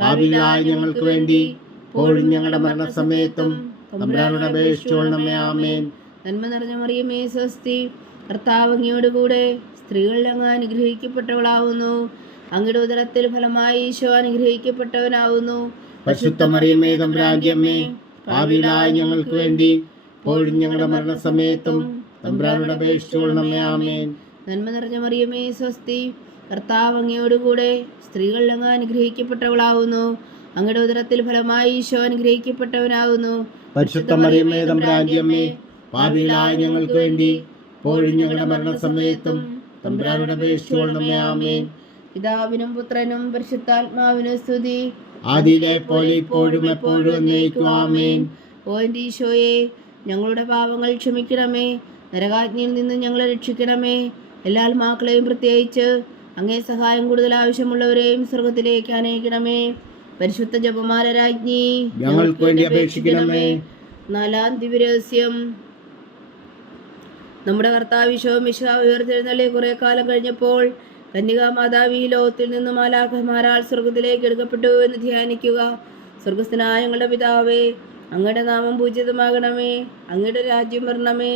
പാപികളായ ഞങ്ങൾക്ക് വേണ്ടി ഇപ്പോഴും ഞങ്ങളുടെ മരണസമയത്തും തമ്പുരാനോട് അപേക്ഷിച്ചുകൊള്ളണമേ. ആമേൻ. നന്മ നിറഞ്ഞ മറിയമേ സ്വസ്തി, ഭർത്താവ് അങ്ങയോടുകൂടെ സ്ത്രീകളിൽ അങ്ങ് അനുഗ്രഹിക്കപ്പെട്ടവളാവുന്നു. അങ്ങയുടെ ഉദരത്തിൽ ഫലമായി ഈശോ അനുഗ്രഹിക്കപ്പെട്ടവനാവുന്നു. പരിശുദ്ധ മറിയമേ തമ്പുരാന്റെ അമ്മേ, പാപികളായ ഞങ്ങൾക്ക് വേണ്ടി ഇപ്പോഴും ഞങ്ങളുടെ മരണസമയത്തും തമ്പുരാനോട് അപേക്ഷിച്ചുകൊള്ളണമേ. ആമേൻ. നന്മ നിറഞ്ഞ മറിയമേ സ്വസ്തി, കർത്താവ് അങ്ങയോടുകൂടെ സ്ത്രീകളിൽ അങ്ങ് അനുഗ്രഹിക്കപ്പെട്ടവളാവുന്നു. അങ്ങയുടെ ഉദരത്തിൽ ഫലമായി ഈശോ അനുഗ്രഹിക്കപ്പെട്ടവനാകുന്നു. പരിശുദ്ധ മറിയമേ തമ്പുരാന്റെ അമ്മേ, പാപികളായ ഞങ്ങൾക്ക് വേണ്ടി ഇപ്പോഴും ഞങ്ങളുടെ മരണസമയത്തും തമ്പുരാനോട് അപേക്ഷിച്ചുകൊള്ളണമേ. ആമേൻ. പിതാവിനും പുത്രനും പരിശുദ്ധാത്മാവിനും സ്തുതി. ആദിയിലെ പോലെ ഇപ്പോഴും എപ്പോഴും എന്നേക്കും. ആമേൻ. ഓ എൻ്റെ ഈശോയെ, ഞങ്ങളുടെ പാപങ്ങൾ ക്ഷമിക്കണമേ, നരകാജ്ഞയിൽ നിന്ന് ഞങ്ങളെ രക്ഷിക്കണമേ. എല്ലാ ആത്മാക്കളെയും പ്രത്യേകിച്ച് അങ്ങേ സഹായം കൂടുതൽ ആവശ്യമുള്ളവരെയും സ്വർഗത്തിലേക്ക് അനയിക്കണമേ. പരിശുദ്ധ ജപമാല രാജ്ഞി, ഞങ്ങൾക്ക് വേണ്ടി അപേക്ഷിക്കണമേ. 4-ാം ദിവ്യരഹസ്യം. നമ്മുടെ കർത്താവ് ഈശോ മിശിഹാ ഉയർത്തെഴുന്നള്ളി കുറെ കാലം കഴിഞ്ഞപ്പോൾ കന്യകാമാതാവ് ഈ ലോകത്തിൽ നിന്നും മാലാഖമാരാൽ സ്വർഗത്തിലേക്ക് എടുക്കപ്പെട്ടു എന്ന് ധ്യാനിക്കുക. സ്വർഗസ്ഥനായ ഞങ്ങളുടെ പിതാവേ, അങ്ങയുടെ നാമം പൂജിതമാകണമേ, അങ്ങയുടെ രാജ്യം വരണമേ,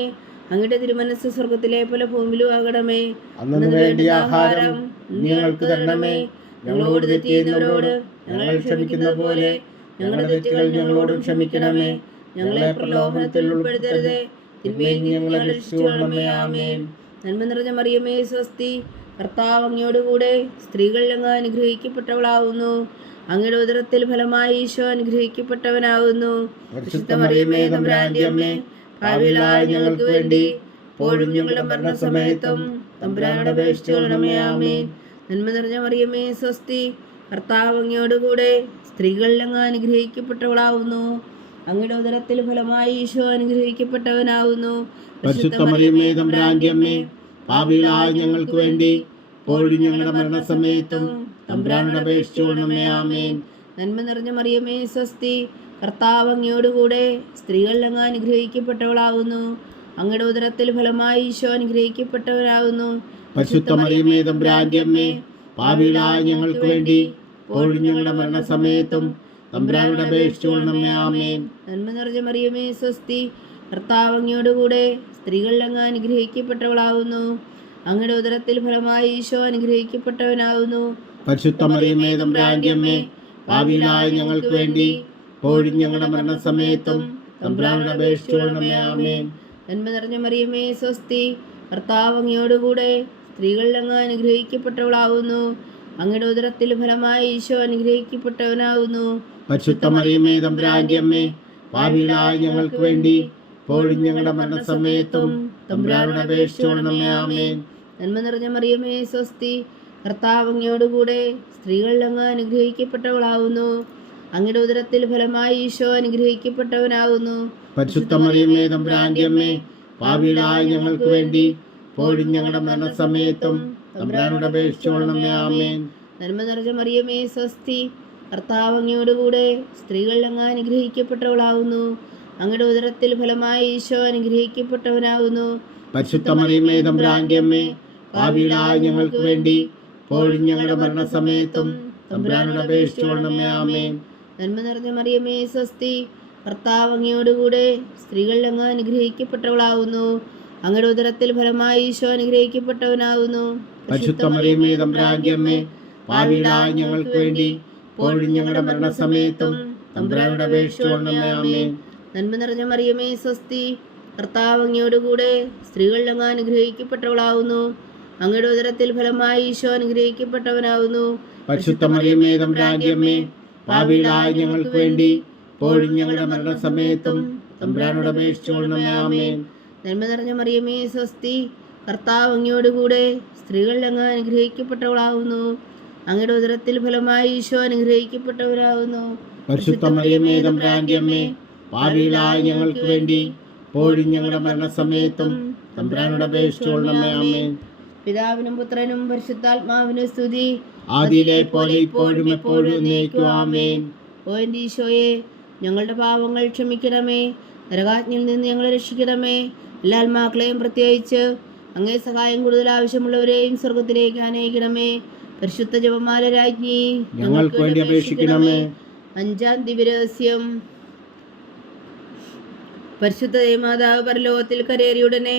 അങ്ങയുടെ തിരുമനസ്സ് സ്വർഗത്തിലെ പോലെ ഭൂമിയിലും ആകണമേ. അന്നു വേണ്ടിയ ആഹാരം ഞങ്ങൾക്ക് തരണമേ. ഞങ്ങളോട് തെറ്റ് ചെയ്യുന്നവരോട് ഞങ്ങൾ ക്ഷമിക്കുന്ന പോലെ ഞങ്ങളുടെ തെറ്റുകൾ ഞങ്ങളോട് ക്ഷമിക്കണമേ. ഞങ്ങളെ പ്രലോഭനത്തിൽ ഉൾപ്പെടുത്തരുതേ, തിന്മയിൽ നിന്ന് ഞങ്ങളെ രക്ഷിച്ചുകൊള്ളണമേ. ആമേൻ. നന്മ നിറഞ്ഞ മറിയമേ സ്വസ്തി, കർത്താവ് അങ്ങയോടുകൂടെ സ്ത്രീകളിൽ അങ്ങ് അനുഗ്രഹിക്കപ്പെട്ടവളാവുന്നു. അങ്ങയുടെ ഉദരത്തിൽ ഫലമായി ഈശോ അനുഗ്രഹിക്കപ്പെട്ടവനാകുന്നു. പരിശുദ്ധ മറിയമേ തമ്പുരാന്റെ അമ്മേ, പാപികളായ ഞങ്ങൾക്ക് വേണ്ടി ഇപ്പോഴും ഞങ്ങളുടെ മരണസമയത്തും തമ്പുരാനോട് അപേക്ഷിച്ചുകൊള്ളണമേ. ആമേൻ. നന്മ നിറഞ്ഞ മറിയമേ സ്വസ്തി, കർത്താവ് അങ്ങയോടുകൂടെ സ്ത്രീകളിൽ അങ്ങ് അനുഗ്രഹിക്കപ്പെട്ടവളാവുന്നു. അങ്ങയുടെ ഉദരത്തിൽ ഫലമായി ഈശോ അനുഗ്രഹിക്കപ്പെട്ടവനാകുന്നു. പരിശുദ്ധ മറിയമേ തമ്പുരാന്റെ അമ്മേ, പാപികളായ ഞങ്ങൾക്ക് വേണ്ടി ഇപ്പോഴും ഞങ്ങളുടെ മരണസമയത്തും തമ്പുരാനോട് അപേക്ഷിച്ചുകൊള്ളണമേ. ആമേൻ. നന്മ നിറഞ്ഞ മറിയമേ സ്വസ്തി, കർത്താവ് അങ്ങയോടുകൂടെ സ്ത്രീകളിൽ അങ്ങ് അനുഗ്രഹിക്കപ്പെട്ടവളാകുന്നു. അങ്ങയുടെ ഉദരത്തിൽ ഫലമായി ഈശോ അനുഗ്രഹിക്കപ്പെട്ടവനാകുന്നു. പരിശുദ്ധ മറിയമേ തമ്പുരാന്റെ അമ്മേ, പാപികളായ ഞങ്ങൾക്ക് വേണ്ടി ഇപ്പോഴും ഞങ്ങളുടെ മരണസമയത്തും തമ്പുരാനോട് അപേക്ഷിച്ചുകൊള്ളണമേ. ആമേൻ. നന്മ നിറഞ്ഞ മറിയമേ സ്വസ്തി, കർത്താവ് അങ്ങയോടുകൂടെ സ്ത്രീകളിൽ അങ്ങ് അനുഗ്രഹിക്കപ്പെട്ടവളാകുന്നു. അങ്ങയുടെ ഉദരത്തിൽ ഫലമായി ഈശോ അനുഗ്രഹിക്കപ്പെട്ടവനാകുന്നു. പരിശുദ്ധ മറിയമേ തമ്പുരാന്റെ അമ്മേ, പാപികളായ ഞങ്ങൾക്ക് വേണ്ടി ഇപ്പോഴും ഞങ്ങളുടെ മരണസമയത്തും തമ്പുരാനോട് അപേക്ഷിച്ചുകൊള്ളണമേ. ആമേൻ. നന്മ നിറഞ്ഞ മറിയമേ സ്വസ്തി, കർത്താവ് അങ്ങയോടുകൂടെ സ്ത്രീകളിൽ അങ്ങ് അനുഗ്രഹിക്കപ്പെട്ടവളാകുന്നു. അങ്ങയുടെ ഉദരത്തിൽ ഫലമായി ഈശോ അനുഗ്രഹിക്കപ്പെട്ടവനാകുന്നു. പരിശുദ്ധ മറിയമേ തമ്പുരാന്റെ അമ്മേ, പാപികളായ ഞങ്ങൾക്ക് വേണ്ടി ഇപ്പോഴും ഞങ്ങളുടെ മരണസമയത്തും തമ്പുരാനോട് അപേക്ഷിച്ചുകൊള്ളണമേ. ആമേൻ. നന്മ നിറഞ്ഞ മറിയമേ സ്വസ്തി, കർത്താവ് അങ്ങയോടുകൂടെ സ്ത്രീകളിൽ അങ്ങ് അനുഗ്രഹിക്കപ്പെട്ടവളാകുന്നു. അങ്ങയുടെ ഉദരത്തിൽ ഫലമായി ഈശോ അനുഗ്രഹിക്കപ്പെട്ടവനാകുന്നു. പരിശുദ്ധ മറിയമേ തമ്പുരാന്റെ അമ്മേ, പാപികളായ ഞങ്ങൾക്ക് വേണ്ടി ഇപ്പോഴും ഞങ്ങളുടെ മരണസമയത്തും തമ്പുരാനോട് അപേക്ഷിച്ചുകൊള്ളണമേ. ആമേൻ. നന്മ നിറഞ്ഞ മറിയമേ സ്വസ്തി, കർത്താവ് അങ്ങയോടുകൂടെ സ്ത്രീകളിൽ അങ്ങ് അനുഗ്രഹിക്കപ്പെട്ടവളാകുന്നു. അങ്ങയുടെ ഉദരത്തിൽ ഫലമായി ഈശോ അനുഗ്രഹിക്കപ്പെട്ടവനാകുന്നു. പരിശുദ്ധ മറിയമേ തമ്പുരാന്റെ അമ്മേ, പാപികളായ ഞങ്ങൾക്ക് വേണ്ടി ഇപ്പോഴും ഞങ്ങളുടെ മരണസമയത്തും തമ്പുരാനോട് അപേക്ഷിച്ചുകൊള്ളണമേ. ആമേൻ. നന്മ നിറഞ്ഞ മറിയമേ സ്വസ്തി, കർത്താവ് അങ്ങയോടുകൂടെ സ്ത്രീകളിൽ അങ്ങ് അനുഗ്രഹിക്കപ്പെട്ടവളാകുന്നു. അങ്ങയുടെ ഉദരത്തിൽ ഫലമായി ഈശോ അനുഗ്രഹിക്കപ്പെട്ടവനാകുന്നു. പരിശുദ്ധ മറിയമേ തമ്പുരാന്റെ അമ്മേ, പാപികളായ ഞങ്ങൾക്ക് വേണ്ടി ഇപ്പോഴും ഞങ്ങളുടെ മരണസമയത്തും തമ്പുരാനോട് അപേക്ഷിച്ചുകൊള്ളണമേ. ആമേൻ. നന്മ നിറഞ്ഞ മറിയമേ സ്വസ്തി, കർത്താവ് അങ്ങയോടുകൂടെ സ്ത്രീകളിൽ അങ്ങ് അനുഗ്രഹിക്കപ്പെട്ടവളാകുന്നു. അങ്ങയുടെ ഉദരത്തിൽ ഫലമായി ഈശോ അനുഗ്രഹിക്കപ്പെട്ടവനാകുന്നു. പരിശുദ്ധ മറിയമേ തമ്പുരാന്റെ അമ്മേ, പാപികളായ ഞങ്ങൾക്ക് വേണ്ടി ഇപ്പോഴും ഞങ്ങളുടെ മരണസമയത്തും തമ്പുരാനോട് അപേക്ഷിച്ചുകൊള്ളണമേ. ആമേൻ. നന്മ നിറഞ്ഞ മറിയമേ സ്വസ്തി, കർത്താവ് അങ്ങയോടുകൂടെ സ്ത്രീകളിൽ അങ്ങ് അനുഗ്രഹിക്കപ്പെട്ടവളാകുന്നു. അങ്ങയുടെ ഉദരത്തിൽ ഫലമായി ഈശോ അനുഗ്രഹിക്കപ്പെട്ടവരാകുന്നു. പരിശുദ്ധ മറിയമേ തമ്പുരാന്റെ അമ്മേ, പാപികളായ ഞങ്ങൾക്ക് വേണ്ടി ഇപ്പോഴും ഞങ്ങളുടെ മരണസമയത്തും തമ്പുരാനോട് അപേക്ഷിച്ചുകൊള്ളണമേ. ആമേൻ. പിതാവിനും പുത്രനും പരിശുദ്ധാത്മാവിനും സ്തുതി. ആദിയിലെ പോലെ ഇപ്പോഴും എപ്പോഴും എന്നേക്കും. ആമേൻ. ഓ എൻ്റെ ഈശോയെ, ഞങ്ങളുടെ പാപങ്ങൾ ക്ഷമിക്കണമേ, നരകാജ്ഞയിൽ നിന്ന് ഞങ്ങളെ രക്ഷിക്കണമേ. എല്ലാ ആത്മാക്കളെയും പ്രത്യേകിച്ച് അങ്ങേ സഹായം കൂടുതൽ ആവശ്യമുള്ളവരെയും സ്വർഗത്തിലേക്ക് അനയിക്കണമേ. പരിശുദ്ധ ജപമാല രാജ്ഞി, ഞങ്ങൾക്ക് വേണ്ടി അപേക്ഷിക്കണമേ. 5-ാം ദിവ്യരഹസ്യം. പരിശുദ്ധ ദേവമാതാവ് പരലോകത്തിൽ കരേറിയുടനെ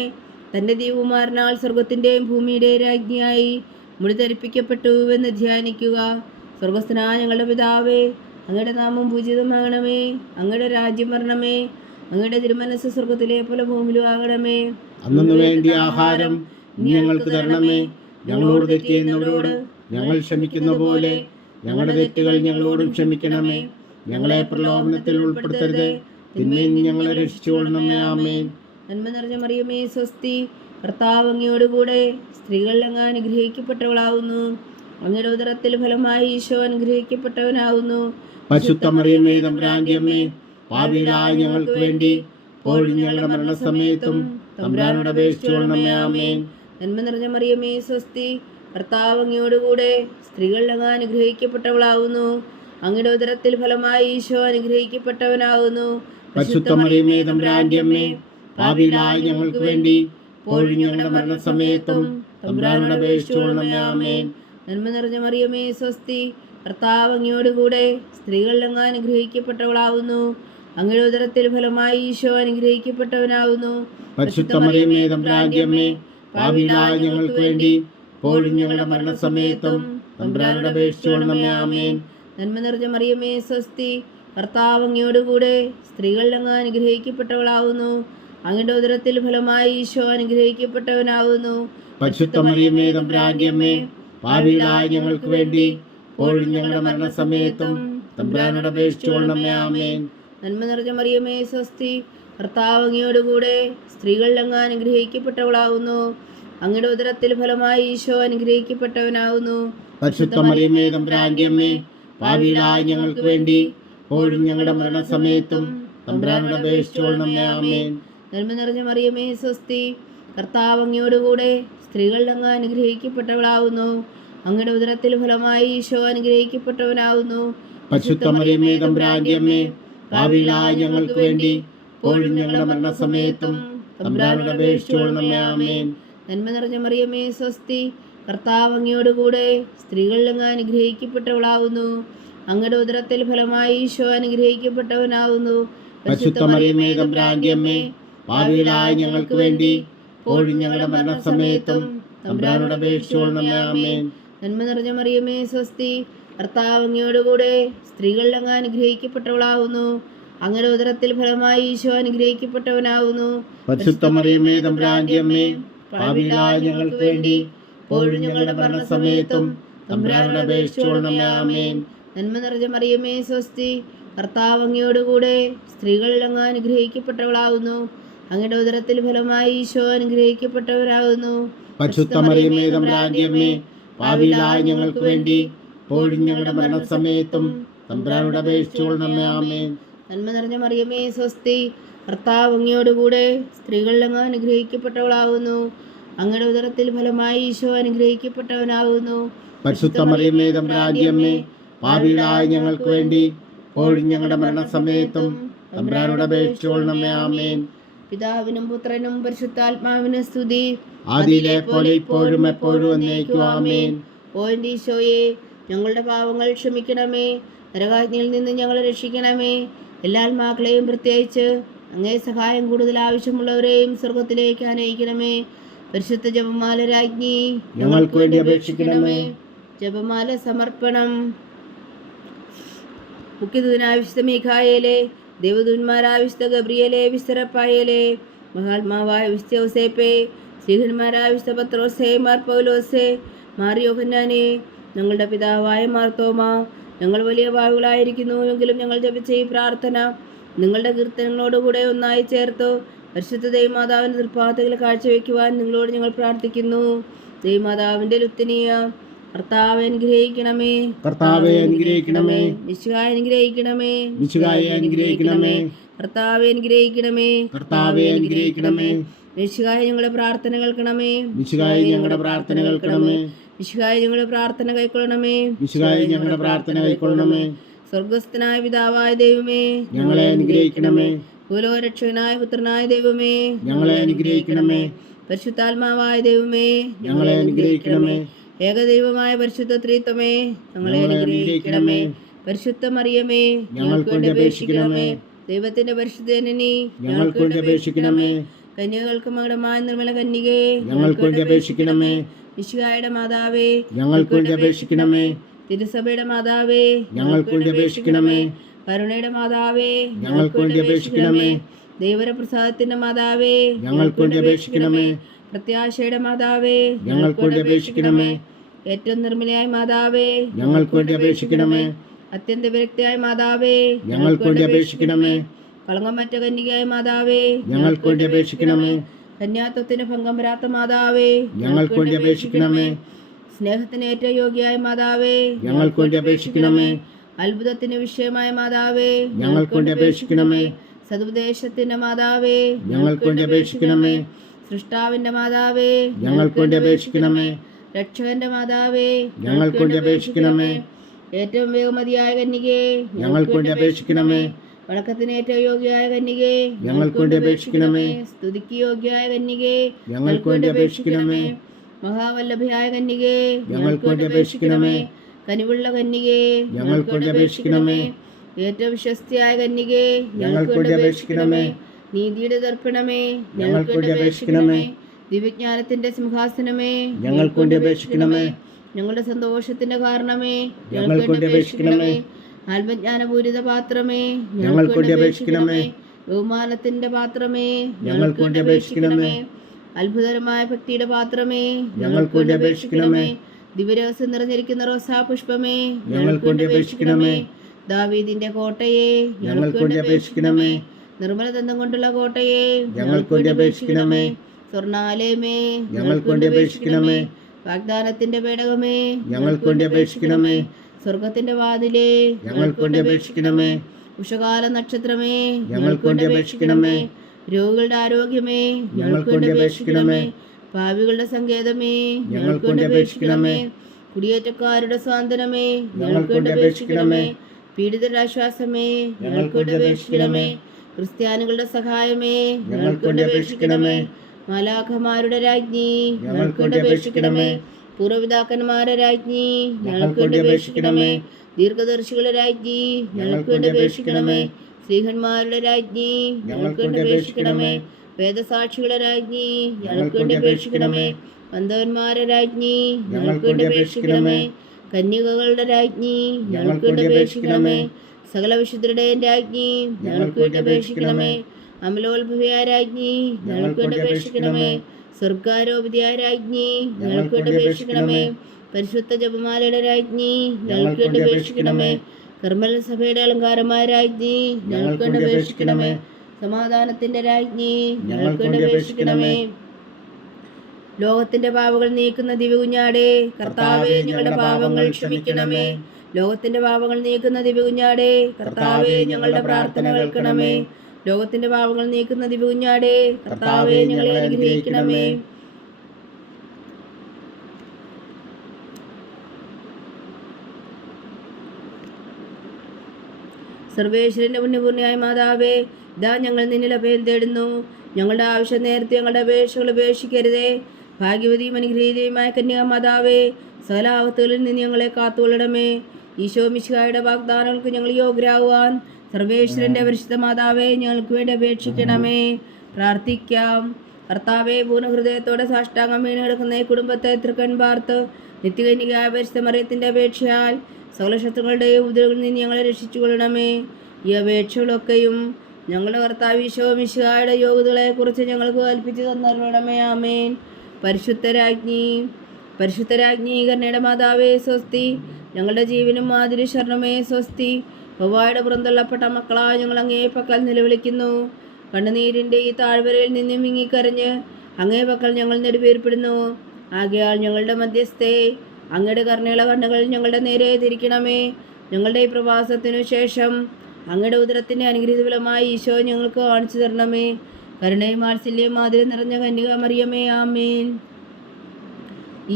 തൻ്റെ ദൈവകുമാരനാൽ സ്വർഗത്തിൻ്റെയും ഭൂമിയുടെയും രാജ്ഞിയായി മുടി ധരിപ്പിക്കപ്പെട്ടുവെന്ന് ധ്യാനിക്കുക. സ്വർഗസ്ഥനായ ഞങ്ങളുടെ പിതാവേ, അങ്ങയുടെ നാമം പൂജിതമാകണമേ, അങ്ങയുടെ രാജ്യം വരണമേ, അങ്ങയുടെ തിരുമനസ്സ് സ്വർഗത്തിലെ പോലെ ഭൂമിയിലും ആകണമേ. അന്നു വേണ്ടിയ ആഹാരം ഞങ്ങൾക്ക് തരണമേ. ഞങ്ങളോട് തെറ്റ് ചെയ്യുന്നവരോട് ഞങ്ങൾ ക്ഷമിക്കുന്ന പോലെ ഞങ്ങളുടെ തെറ്റുകൾ ഞങ്ങളോടും ക്ഷമിക്കണമേ. ഞങ്ങളെ പ്രലോഭനത്തിൽ ഉൾപ്പെടുത്തരുതേ. തിന്മയിൽ നിന്ന് ഞങ്ങളെ രക്ഷിച്ചുകൊള്ളണമേ. ആമേൻ. നന്മ നിറഞ്ഞ മറിയമേ സ്വസ്തി, കർത്താവ് അങ്ങയോടുകൂടെ സ്ത്രീകളിൽ അങ്ങ് അനുഗ്രഹിക്കപ്പെട്ടവളാവുന്നു. അങ്ങയുടെ ഉദരത്തിൽ ഫലമായി ഈശോ അനുഗ്രഹിക്കപ്പെട്ടവനാവുന്നു. പരിശുദ്ധ മറിയമേ തമ്പുരാന്റെ അമ്മേ, പാപികളായ ഞങ്ങൾക്ക് വേണ്ടി ഇപ്പോഴും ഞങ്ങളുടെ മരണസമയത്തും തമ്പുരാനോട് അപേക്ഷിച്ചുകൊള്ളണമേ. ആമേൻ. നന്മ നിറഞ്ഞ മറിയമേ സ്വസ്തി, കർത്താവ് അങ്ങയോടുകൂടെ സ്ത്രീകളിൽ അങ്ങ് അനുഗ്രഹിക്കപ്പെട്ടവളാവുന്നു. അങ്ങയുടെ ഉദരത്തിൽ ഫലമായി ഈശോ അനുഗ്രഹിക്കപ്പെട്ടവനാവുന്നു. പരിശുദ്ധ മറിയമേ തമ്പുരാന്റെ അമ്മേ, പാപികളായ ഞങ്ങൾക്ക് വേണ്ടി ഇപ്പോഴും ഞങ്ങളുടെ മരണസമയത്തും തമ്പുരാനോട് അപേക്ഷിച്ചുകൊള്ളണമേ. ആമേൻ. നന്മ നിറഞ്ഞ മറിയമേ സ്വസ്തി, കർത്താവ് അങ്ങയോടുകൂടെ സ്ത്രീകളിൽ അങ്ങ് അനുഗ്രഹിക്കപ്പെട്ടവളാവുന്നു. അങ്ങയുടെ ഉദരത്തിൽ ഫലമായി ഈശോ അനുഗ്രഹിക്കപ്പെട്ടവനാവുന്നു. പരിശുദ്ധ മറിയമേ തമ്പുരാന്റെ അമ്മേ, പാപികളായ ഞങ്ങൾക്ക് വേണ്ടി ഇപ്പോഴും ഞങ്ങളുടെ മരണസമയത്തും തമ്പുരാനോട് അപേക്ഷിച്ചുകൊള്ളണമേ. ആമേൻ. നന്മ നിറഞ്ഞ മറിയമേ സ്വസ്തി, കർത്താവ് അങ്ങയോടുകൂടെ സ്ത്രീകളിൽ അങ്ങ് അനുഗ്രഹിക്കപ്പെട്ടവളാവുന്നു. അങ്ങയുടെ ഉദരത്തിൽ ഫലമായി ഈശോ അനുഗ്രഹിക്കപ്പെട്ടവനാവുന്നു. പരിശുദ്ധ മറിയമേ തമ്പുരാന്റെ അമ്മേ, പാപികളായ ഞങ്ങൾക്ക് വേണ്ടി ഇപ്പോഴും ഞങ്ങളുടെ മരണസമയത്തും തമ്പുരാനോട് അപേക്ഷിച്ചുകൊള്ളണമേ. ആമേൻ. നന്മ നിറഞ്ഞ മറിയമേ സ്വസ്തി, കർത്താവ് അങ്ങയോടുകൂടെ സ്ത്രീകളിൽ അങ്ങ് അനുഗ്രഹിക്കപ്പെട്ടവളാവുന്നു. അങ്ങയുടെ ഉദരത്തിൽ ഫലമായി ഈശോ അനുഗ്രഹിക്കപ്പെട്ടവനാവുന്നു. പരിശുദ്ധ മറിയമേ തമ്പുരാന്റെ അമ്മേ, പാപികളായ ഞങ്ങൾക്ക് വേണ്ടി ഇപ്പോഴും ഞങ്ങളുടെ മരണസമയത്തും തമ്പുരാനോട് അപേക്ഷിച്ചുകൊള്ളണമേ. ആമേൻ. നന്മ നിറഞ്ഞ മറിയമേ സ്വസ്തി, കർത്താവ് അങ്ങയോടുകൂടെ സ്ത്രീകളിൽ അങ്ങ് അനുഗ്രഹിക്കപ്പെട്ടവളാവുന്നു. അങ്ങയുടെ ഉദരത്തിൽ ഫലമായി ഈശോ അനുഗ്രഹിക്കപ്പെട്ടവനാവുന്നു. പരിശുദ്ധ മറിയമേ തമ്പുരാന്റെ അമ്മേ, പാപികളായ ഞങ്ങൾക്ക് വേണ്ടി ഇപ്പോഴും ഞങ്ങളുടെ മരണസമയത്തും തമ്പുരാനോട് അപേക്ഷിച്ചുകൊള്ളണമേ. ആമേൻ. നന്മ നിറഞ്ഞ മറിയമേ സ്വസ്തി, കർത്താവ് അങ്ങയോടുകൂടെ സ്ത്രീകളിൽ അങ്ങ് അനുഗ്രഹിക്കപ്പെട്ടവളാവുന്നു. അങ്ങയുടെ ഉദരത്തിൽ ഫലമായി ഈശോ അനുഗ്രഹിക്കപ്പെട്ടവനാവുന്നു. പരിശുദ്ധ മറിയമേ തമ്പുരാന്റെ അമ്മേ, പാപികളായ ഞങ്ങൾക്ക് വേണ്ടി ഇപ്പോഴും ഞങ്ങളുടെ മരണസമയത്തും തമ്പുരാനോട് അപേക്ഷിച്ചുകൊള്ളണമേ. ആമേൻ. നന്മ നിറഞ്ഞ മറിയമേ സ്വസ്തി, കർത്താവ് അങ്ങയോടുകൂടെ സ്ത്രീകളിൽ അങ്ങ് അനുഗ്രഹിക്കപ്പെട്ടവളാവുന്നു. അങ്ങയുടെ ഉദരത്തിൽ ഫലമായി ഈശോ അനുഗ്രഹിക്കപ്പെട്ടവനാവുന്നു. പരിശുദ്ധ മറിയമേ തമ്പുരാന്റെ അമ്മേ, പാപികളായ ഞങ്ങൾക്ക് വേണ്ടി ഇപ്പോഴും ഞങ്ങളുടെ മരണസമയത്തും തമ്പുരാനോട് അപേക്ഷിച്ചുകൊള്ളണമേ. ആമേൻ. നന്മ നിറഞ്ഞ മറിയമേ സ്വസ്തി, കർത്താവ് അങ്ങയോടുകൂടെ സ്ത്രീകളിൽ അങ്ങ് അനുഗ്രഹിക്കപ്പെട്ടവളാവുന്നു. അങ്ങയുടെ ഉദരത്തിൽ ഫലമായി ഈശോ അനുഗ്രഹിക്കപ്പെട്ടവരാകുന്നു. പരിശുദ്ധ മറിയമേ തമ്പുരാന്റെ അമ്മേ, പാപികളായ ഞങ്ങൾക്ക് വേണ്ടി ഇപ്പോഴും ഞങ്ങളുടെ മരണസമയത്തും തമ്പുരാനോട് അപേക്ഷിച്ചുകൊള്ളണമേ. ആമേൻ. നന്മ നിറഞ്ഞ മറിയമേ സ്വസ്തി, കർത്താവ് അങ്ങയോടുകൂടെ സ്ത്രീകളിൽ അങ്ങ് അനുഗ്രഹിക്കപ്പെട്ടവളാവുന്നു. അങ്ങയുടെ ഉദരത്തിൽ ഫലമായി ഈശോ അനുഗ്രഹിക്കപ്പെട്ടവനാകുന്നു. പരിശുദ്ധ മറിയമേ തമ്പുരാന്റെ അമ്മേ, പാപികളായ ഞങ്ങൾക്ക് വേണ്ടി ഇപ്പോഴും ഞങ്ങളുടെ മരണസമയത്തും തമ്പുരാനോട് അപേക്ഷിച്ചുകൊള്ളണമേ. ആമേൻ. പിതാവിനും പുത്രനും പരിശുദ്ധാത്മാവിനും സ്തുതി, ആദിയിലെ പോലെ ഇപ്പോഴും എപ്പോഴും എന്നേക്കും. ആമേൻ. ഓ എൻ്റെ ഈശോയെ, ഞങ്ങളുടെ പാവങ്ങൾ ക്ഷമിക്കണമേ. നരകാഗ്നിയിൽ നിന്ന് ഞങ്ങളെ രക്ഷിക്കണമേ. എല്ലാ ആത്മാക്കളെയും പ്രത്യേകിച്ച് അങ്ങേ സഹായം കൂടുതൽ ആവശ്യമുള്ളവരെയും സ്വർഗത്തിലേക്ക് അനയിക്കണമേ. പരിശുദ്ധ ജപമാല രാജ്ഞി, ഞങ്ങൾക്ക് വേണ്ടി അപേക്ഷിക്കണമേ. ജപമാല സമർപ്പണം. മുഖ്യദൂതനായ വിശുദ്ധ മീഖായേലേ, ദേവദൂതന്മാരായ വിശുദ്ധ ഗബ്രിയേലേ, വിശുദ്ധ റഫായേലേ, മഹാത്മാവായ വിശുദ്ധ യോസേപ്പേ, ശ്രീഹന്മാരായ വിശുദ്ധ പത്രോസേ, മാർ പൗലോസേ, മാർ യോഹന്നാനേ, ഞങ്ങളുടെ പിതാവായ മാർത്തോമാ, ഞങ്ങൾ വലിയ പാപികളായിരിക്കുന്നു എങ്കിലും ഞങ്ങൾ ജപിച്ച ഈ പ്രാർത്ഥന നിങ്ങളുടെ കീർത്തനങ്ങളോടുകൂടെ ഒന്നായി ചേർത്തു പരിശുദ്ധ ദൈവമാതാവിൻ്റെ തൃപ്പാദത്തിൽ കാഴ്ചവെക്കുവാൻ നിങ്ങളോട് ഞങ്ങൾ പ്രാർത്ഥിക്കുന്നു. ദൈവമാതാവിൻ്റെ ലുത്തിനിയ കർത്താവെ അനുഗ്രഹിക്കണമേ. കർത്താവെ അനുഗ്രഹിക്കണമേ. മിശിഹായെ അനുഗ്രഹിക്കണമേ. മിശിഹായെ അനുഗ്രഹിക്കണമേ. കർത്താവെ അനുഗ്രഹിക്കണമേ. കർത്താവെ അനുഗ്രഹിക്കണമേ. മിശിഹായെ ഞങ്ങളുടെ പ്രാർത്ഥന കേൾക്കണമേ. മിശിഹായെ ഞങ്ങളുടെ പ്രാർത്ഥന കേൾക്കണമേ. മിശിഹായെ ഞങ്ങളുടെ പ്രാർത്ഥന കൈക്കൊള്ളണമേ. മിശിഹായെ ഞങ്ങളുടെ പ്രാർത്ഥന കൈക്കൊള്ളണമേ. സ്വർഗസ്ഥനായ പിതാവായ ദൈവമേ, ഞങ്ങളെ അനുഗ്രഹിക്കണമേ. ഭൂലോകരക്ഷകനായ പുത്രനായ ദൈവമേ, ഞങ്ങളെ അനുഗ്രഹിക്കണമേ. പരിശുദ്ധാത്മാവായ ദൈവമേ, ഞങ്ങളെ അനുഗ്രഹിക്കണമേ. ഏകദൈവമായ പരിശുദ്ധ ത്രിത്വമേ, ഞങ്ങളെ അനുഗ്രഹിക്കണമേ. പരിശുദ്ധ മറിയമേ, ഞങ്ങൾക്ക് വേണ്ടി അപേക്ഷിക്കണമേ. ദൈവത്തിന്റെ പരിശുദ്ധ ജനനി, ഞങ്ങൾക്ക് വേണ്ടി അപേക്ഷിക്കണമേ. കന്യകൾക്ക് മകുടമായ നിർമ്മല കന്യകേ, ഞങ്ങൾക്ക് വേണ്ടി അപേക്ഷിക്കണമേ. മിശിഹായുടെ മാതാവേ, ഞങ്ങൾക്ക് വേണ്ടി അപേക്ഷിക്കണമേ. തിരുസഭയുടെ മാതാവേ, ഞങ്ങൾക്ക് വേണ്ടി അപേക്ഷിക്കണമേ. കരുണയുടെ മാതാവേ, ഞങ്ങൾക്ക് വേണ്ടി അപേക്ഷിക്കണമേ. ദൈവപ്രസാദത്തിന്റെ മാതാവേ, ഞങ്ങൾക്ക് വേണ്ടി അപേക്ഷിക്കണമേ. പ്രത്യാശയുടെ മാതാവേ, ഞങ്ങൾക്ക് വേണ്ടി അപേക്ഷിക്കണമേ. ഏറ്റവും നിർമ്മലയായ മാതാവേ, ഞങ്ങൾക്ക് വേണ്ടി അപേക്ഷിക്കണമേ. അത്യന്ത വിരക്തിയായ മാതാവേ, ഞങ്ങൾക്ക് വേണ്ടി അപേക്ഷിക്കണമേ. കളങ്കമറ്റ കന്യകയായ മാതാവേ, ഞങ്ങൾക്ക് വേണ്ടി അപേക്ഷിക്കണമേ. കന്യാത്വത്തിന് ഭംഗം വരാത്ത മാതാവേ, ഞങ്ങൾക്ക് വേണ്ടി അപേക്ഷിക്കണമേ. സ്നേഹത്തിന് ഏറ്റവും യോഗ്യയായ മാതാവേ, ഞങ്ങൾക്ക് വേണ്ടി അപേക്ഷിക്കണമേ. അത്ഭുതത്തിന് വിഷയമായ മാതാവേ, ഞങ്ങൾക്ക് വേണ്ടി അപേക്ഷിക്കണമേ. സതുപദേശത്തിന്റെ മാതാവേ, ഞങ്ങൾക്ക് വേണ്ടി അപേക്ഷിക്കണമേ. സൃഷ്ടാവിന്റെ മാതാവേ, ഞങ്ങൾക്ക് വേണ്ടി അപേക്ഷിക്കണമേ. രക്ഷകന്റെ മാതാവേ, ഞങ്ങൾക്ക് വേണ്ടി അപേക്ഷിക്കണമേ. ഏറ്റവും വേഗമതിയായ കന്യകേ, ഞങ്ങൾക്ക് വേണ്ടി അപേക്ഷിക്കണമേ. വണക്കത്തിന് ഏറ്റവും യോഗ്യയായ കന്യകേ, ഞങ്ങൾക്ക് വേണ്ടി അപേക്ഷിക്കണമേ. സ്തുതിക്ക് യോഗ്യയായ കന്യകേ, ഞങ്ങൾക്ക് വേണ്ടി അപേക്ഷിക്കണമേ. മഹാവല്ലഭയായ കന്യകേ, ഞങ്ങൾക്ക് വേണ്ടി അപേക്ഷിക്കണമേ. കനിവുള്ള കന്യകേ, ഞങ്ങൾക്ക് വേണ്ടി അപേക്ഷിക്കണമേ. ഏറ്റവും വിശ്വസ്തയായ കന്യകേ, ഞങ്ങൾക്ക് വേണ്ടി അപേക്ഷിക്കണമേ. നീതിയുടെ ദർപ്പണമേ, ഞങ്ങൾക്ക് വേണ്ടി അപേക്ഷിക്കണമേ. ദിവ്യജ്ഞാനത്തിന്റെ സിംഹാസനമേ, ഞങ്ങൾക്ക് വേണ്ടി അപേക്ഷിക്കണമേ. ഞങ്ങളുടെ സന്തോഷത്തിന്റെ കാരണമേ, ഞങ്ങൾക്ക് വേണ്ടി അപേക്ഷിക്കണമേ. ആത്മജ്ഞാനപൂരിത പാത്രമേ, ഞങ്ങൾക്ക് വേണ്ടി അപേക്ഷിക്കണമേ. ബഹുമാനത്തിന്റെ പാത്രമേ, ഞങ്ങൾക്ക് വേണ്ടി അപേക്ഷിക്കണമേ. അത്ഭുതകരമായ ഭക്തിയുടെ പാത്രമേ, ഞങ്ങൾക്ക് വേണ്ടി അപേക്ഷിക്കണമേ. ദിവ്യരഹസ്യം നിറഞ്ഞിരിക്കുന്ന റോസാ പുഷ്പമേ, ഞങ്ങൾക്ക് വേണ്ടി അപേക്ഷിക്കണമേ. ദാവീദിന്റെ കോട്ടയെ, ഞങ്ങൾക്ക് വേണ്ടി അപേക്ഷിക്കണമേ. നിർമ്മല ദന്തം കൊണ്ടുള്ള കോട്ടയെ, ഞങ്ങൾക്ക് വേണ്ടി അപേക്ഷിക്കണമേ. സ്വർണാലയമേ, ഞങ്ങൾക്ക് വേണ്ടി അപേക്ഷിക്കണമേ. വാഗ്ദാനത്തിന്റെ പേടകമേ, ഞങ്ങൾക്ക് വേണ്ടി അപേക്ഷിക്കണമേ. സ്വർഗത്തിന്റെ വാതിലേ, ഞങ്ങൾക്ക് വേണ്ടി അപേക്ഷിക്കണമേ. ഉഷകാല നക്ഷത്രമേ, ഞങ്ങൾക്ക് വേണ്ടി അപേക്ഷിക്കണമേ. രോഗികളുടെ ആരോഗ്യമേ, ഞങ്ങൾക്ക് വേണ്ടി അപേക്ഷിക്കണമേ. പാപികളുടെ സങ്കേതമേ, ഞങ്ങൾക്ക് വേണ്ടി അപേക്ഷിക്കണമേ. കുടിയേറ്റക്കാരുടെ സ്വാതന്ത്ര്യമേ, ഞങ്ങൾക്ക് വേണ്ടി അപേക്ഷിക്കണമേ. പീഡിതരുടെ ആശ്വാസമേ, ഞങ്ങൾക്ക് വേണ്ടി അപേക്ഷിക്കണമേ. ക്രിസ്ത്യാനികളുടെ സഹായമേ, ഞങ്ങൾക്ക് വേണ്ടി അപേക്ഷിക്കണമേ. മാലാഖമാരുടെ രാജ്ഞി, ഞങ്ങൾക്ക് വേണ്ടി അപേക്ഷിക്കണമേ. പൂർവ്വപിതാക്കന്മാരുടെ രാജ്ഞി, ഞങ്ങൾക്ക് വേണ്ടി അപേക്ഷിക്കണമേ. ദീർഘദർശികളുടെ രാജ്ഞി, ഞങ്ങൾക്ക് വേണ്ടി അപേക്ഷിക്കണമേ. സ്ത്രീഹന്മാരുടെ രാജ്ഞി, ഞങ്ങൾക്ക് വേണ്ടി അപേക്ഷിക്കണമേ. വേദസാക്ഷികളുടെ രാജ്ഞി, ഞങ്ങൾക്ക് വേണ്ടി അപേക്ഷിക്കണമേ. അന്ധവന്മാരുടെ രാജ്ഞി, ഞങ്ങൾക്ക് വേണ്ടി അപേക്ഷിക്കണമേ. കന്യകകളുടെ രാജ്ഞി, ഞങ്ങൾക്ക് വേണ്ടി അപേക്ഷിക്കണമേ. സകല വിശുദ്ധരുടെയും രാജ്ഞി, ഞങ്ങൾക്ക് വേണ്ടി അപേക്ഷിക്കണമേ. അമലോത്ഭവിയായ രാജ്ഞി, ഞങ്ങൾക്ക് വേണ്ടി അപേക്ഷിക്കണമേ. സ്വർഗാരോപിതയായ രാജ്ഞി, ഞങ്ങൾക്ക് വേണ്ടി അപേക്ഷിക്കണമേ. പരിശുദ്ധ ജപമാലയുടെ രാജ്ഞി, ഞങ്ങൾക്ക് വേണ്ടി അപേക്ഷിക്കണമേ. കർമ്മൽ സഭയുടെ അലങ്കാരമായ രാജ്ഞി, ഞങ്ങൾക്ക് വേണ്ടി അപേക്ഷിക്കണമേ. സമാധാനത്തിന്റെ രാജ്ഞി, ഞങ്ങൾക്ക് വേണ്ടി അപേക്ഷിക്കണമേ. ലോകത്തിന്റെ പാപങ്ങൾ നീക്കുന്ന ദിവ്യകുഞ്ഞാടേ, കർത്താവേ ഞങ്ങളുടെ പാപങ്ങൾ ക്ഷമിക്കണമേ. ലോകത്തിന്റെ പാപങ്ങൾ നീക്കുന്ന ദിവ്യകുഞ്ഞാടേ, കർത്താവേ ഞങ്ങളുടെ പ്രാർത്ഥന കേൾക്കണമേ. ലോകത്തിന്റെ പാപങ്ങൾ നീക്കുന്ന ദിവ്യകുഞ്ഞാടേ, കർത്താവേ ഞങ്ങളെ അനുഗ്രഹിക്കണമേ. സർവേശ്വരന്റെ പുണ്യപൂർണ്ണയായ മാതാവേ, ഇതാ ഞങ്ങൾ നിന്നിൽ അഭയം തേടുന്നു. ഞങ്ങളുടെ ആവശ്യം നേരത്തെ ഞങ്ങളുടെ അപേക്ഷകൾ ഉപേക്ഷിക്കരുതേ. ഭാഗ്യവതിയും അനുഗ്രഹീതയുമായ കന്യാ മാതാവേ, സകല ആപത്തുകളിൽ നിന്ന് ഞങ്ങളെ കാത്തുകൊള്ളണമേ. ഈശോ മിശിഹായുടെ വാഗ്ദാനങ്ങൾക്ക് ഞങ്ങൾ യോഗ്യരാകുവാൻ സർവേശ്വരന്റെ പരിശുദ്ധ മാതാവേ, ഞങ്ങൾക്ക് വേണ്ടി അപേക്ഷിക്കണമേ. പ്രാർത്ഥിക്കാം. കർത്താവേ, പൂർണ്ണ ഹൃദയത്തോടെ സാഷ്ടാംഗം വീണ് കിടക്കുന്ന ഈ കുടുംബത്തെ തൃക്കൺ പാർത്ത് നിത്യകന്യകയായ പരിശുദ്ധ മറിയത്തിന്റെ അപേക്ഷയാൽ സകല ശത്രുക്കളുടെയും ഉപദ്രവങ്ങളിൽ നിന്ന് ഞങ്ങളെ രക്ഷിച്ചു കൊള്ളണമേ. ഈ അപേക്ഷകളൊക്കെയും ഞങ്ങളുടെ കർത്താവ് ഈശോ മിശിഹായുടെ യോഗ്യതകളെക്കുറിച്ച് ഞങ്ങൾക്ക് കൽപ്പിച്ചു തന്നരുളണമേ. ആമേൻ. പരിശുദ്ധരാജ്ഞി കരുണയുടെ മാതാവേ സ്വസ്തി. ഞങ്ങളുടെ ജീവനും മാതിരി ശരണമേ സ്വസ്തി. വവ്വായുടെ പുറന്തള്ളപ്പെട്ട മക്കളായ ഞങ്ങൾ അങ്ങേ പക്കൽ നിലവിളിക്കുന്നു. കണ്ണുനീരിൻ്റെ ഈ താഴ്വരയിൽ നിന്നും വിങ്ങിക്കരഞ്ഞ് അങ്ങേ പക്കൽ ഞങ്ങൾ നെടുവേർപ്പെടുന്നു. ആകയാൽ ഞങ്ങളുടെ മധ്യസ്ഥേ, അങ്ങയുടെ കരുണയുള്ള കണ്ണുകൾ ഞങ്ങളുടെ നേരെ തിരിക്കണമേ. ഞങ്ങളുടെ ഈ പ്രവാസത്തിനു ശേഷം അങ്ങയുടെ ഉദരത്തിൻ്റെ അനുഗ്രഹീത ഫലമായി ഈശോ ഞങ്ങൾക്ക് കാണിച്ചു തരണമേ. കരുണയും വാത്സല്യവും മാതിരി നിറഞ്ഞ കന്യക മറിയമേ. ആമേൻ.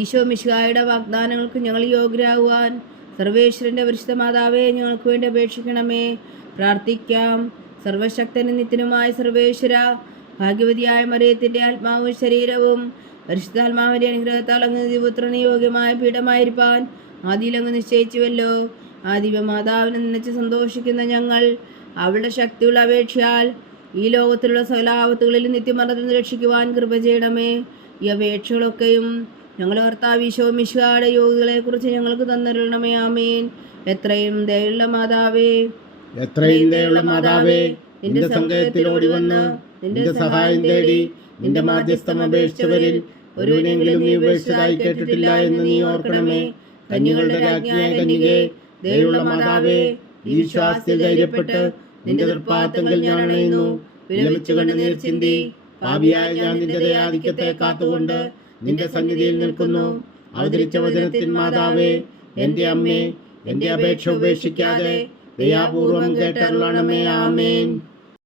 ഈശോ മിശിഹായുടെ വാഗ്ദാനങ്ങൾക്ക് ഞങ്ങൾ യോഗ്യരാകുവാൻ സർവേശ്വരന്റെ പരിശുദ്ധ മാതാവേ, ഞങ്ങൾക്ക് വേണ്ടി അപേക്ഷിക്കണമേ. പ്രാർത്ഥിക്കാം. സർവശക്തനും നിത്യനുമായ സർവേശ്വര, ഭാഗ്യവതിയായ മറിയത്തിൻ്റെ ആത്മാവും ശരീരവും പരിശുദ്ധാത്മാവിൻ്റെ അനുഗ്രഹത്താൽ അങ്ങ് ദിവപുത്രന് യോഗ്യമായ പീഠമായിരിക്കാൻ ആദിയിൽ അങ്ങ് നിശ്ചയിച്ചുവല്ലോ. ആ ദിവ്യമാതാവിനെ നിന്നച്ച് സന്തോഷിക്കുന്ന ഞങ്ങൾ അവളുടെ ശക്തിയുള്ള അപേക്ഷയാൽ ഈ ലോകത്തിലുള്ള സകല ആപത്തുകളിൽ നിത്യമരണത്തിൽ രക്ഷിക്കുവാൻ കൃപ ചെയ്യണമേ. ഈ അപേക്ഷകളൊക്കെയും ഞങ്ങളുടെ കർത്താവ് ഈശോ മിശിഹായുടെ യോഗ്യതകളെക്കുറിച്ച് ഞങ്ങൾക്ക് തന്നരുളണമേ. ആമേൻ. എത്രയും ദയുള്ള മാതാവേ, നിന്റെ സങ്കേതത്തിൽ ഓടി വന്ന് നിന്റെ സഹായം തേടി നിന്റെ മാധ്യസ്ഥം അപേക്ഷിച്ചവരിൽ ഒരുവനെങ്കിലും നീ ഉപേക്ഷിച്ചതായി കേട്ടിട്ടില്ല എന്ന് നീ ഓർക്കണമേ. കന്യകളുടെ രാജ്ഞിയായ കന്യകേ, ദയുള്ള മാതാവേ, ഈ വിശ്വാസത്തിൽ ധൈര്യപ്പെട്ട് നിന്റെ തൃപ്പാദത്തിൽ ഞാൻ അണയുന്നു. വിലപിച്ചു കണ്ണുനീർ ചിന്തി പാപിയായ ഞാൻ നിന്റെ ദയാധിക്യത്തെ കാത്തുകൊണ്ട് നിന്റെ സന്നിധിയിൽ നിൽക്കുന്നു. അവതരിച്ച വചനത്തിൻ മാതാവേ, എന്റെ അമ്മേ, എന്റെ അപേക്ഷ ഉപേക്ഷിക്കാതെ ദയാപൂർവം കേട്ടരുളണമേ. ആമേൻ.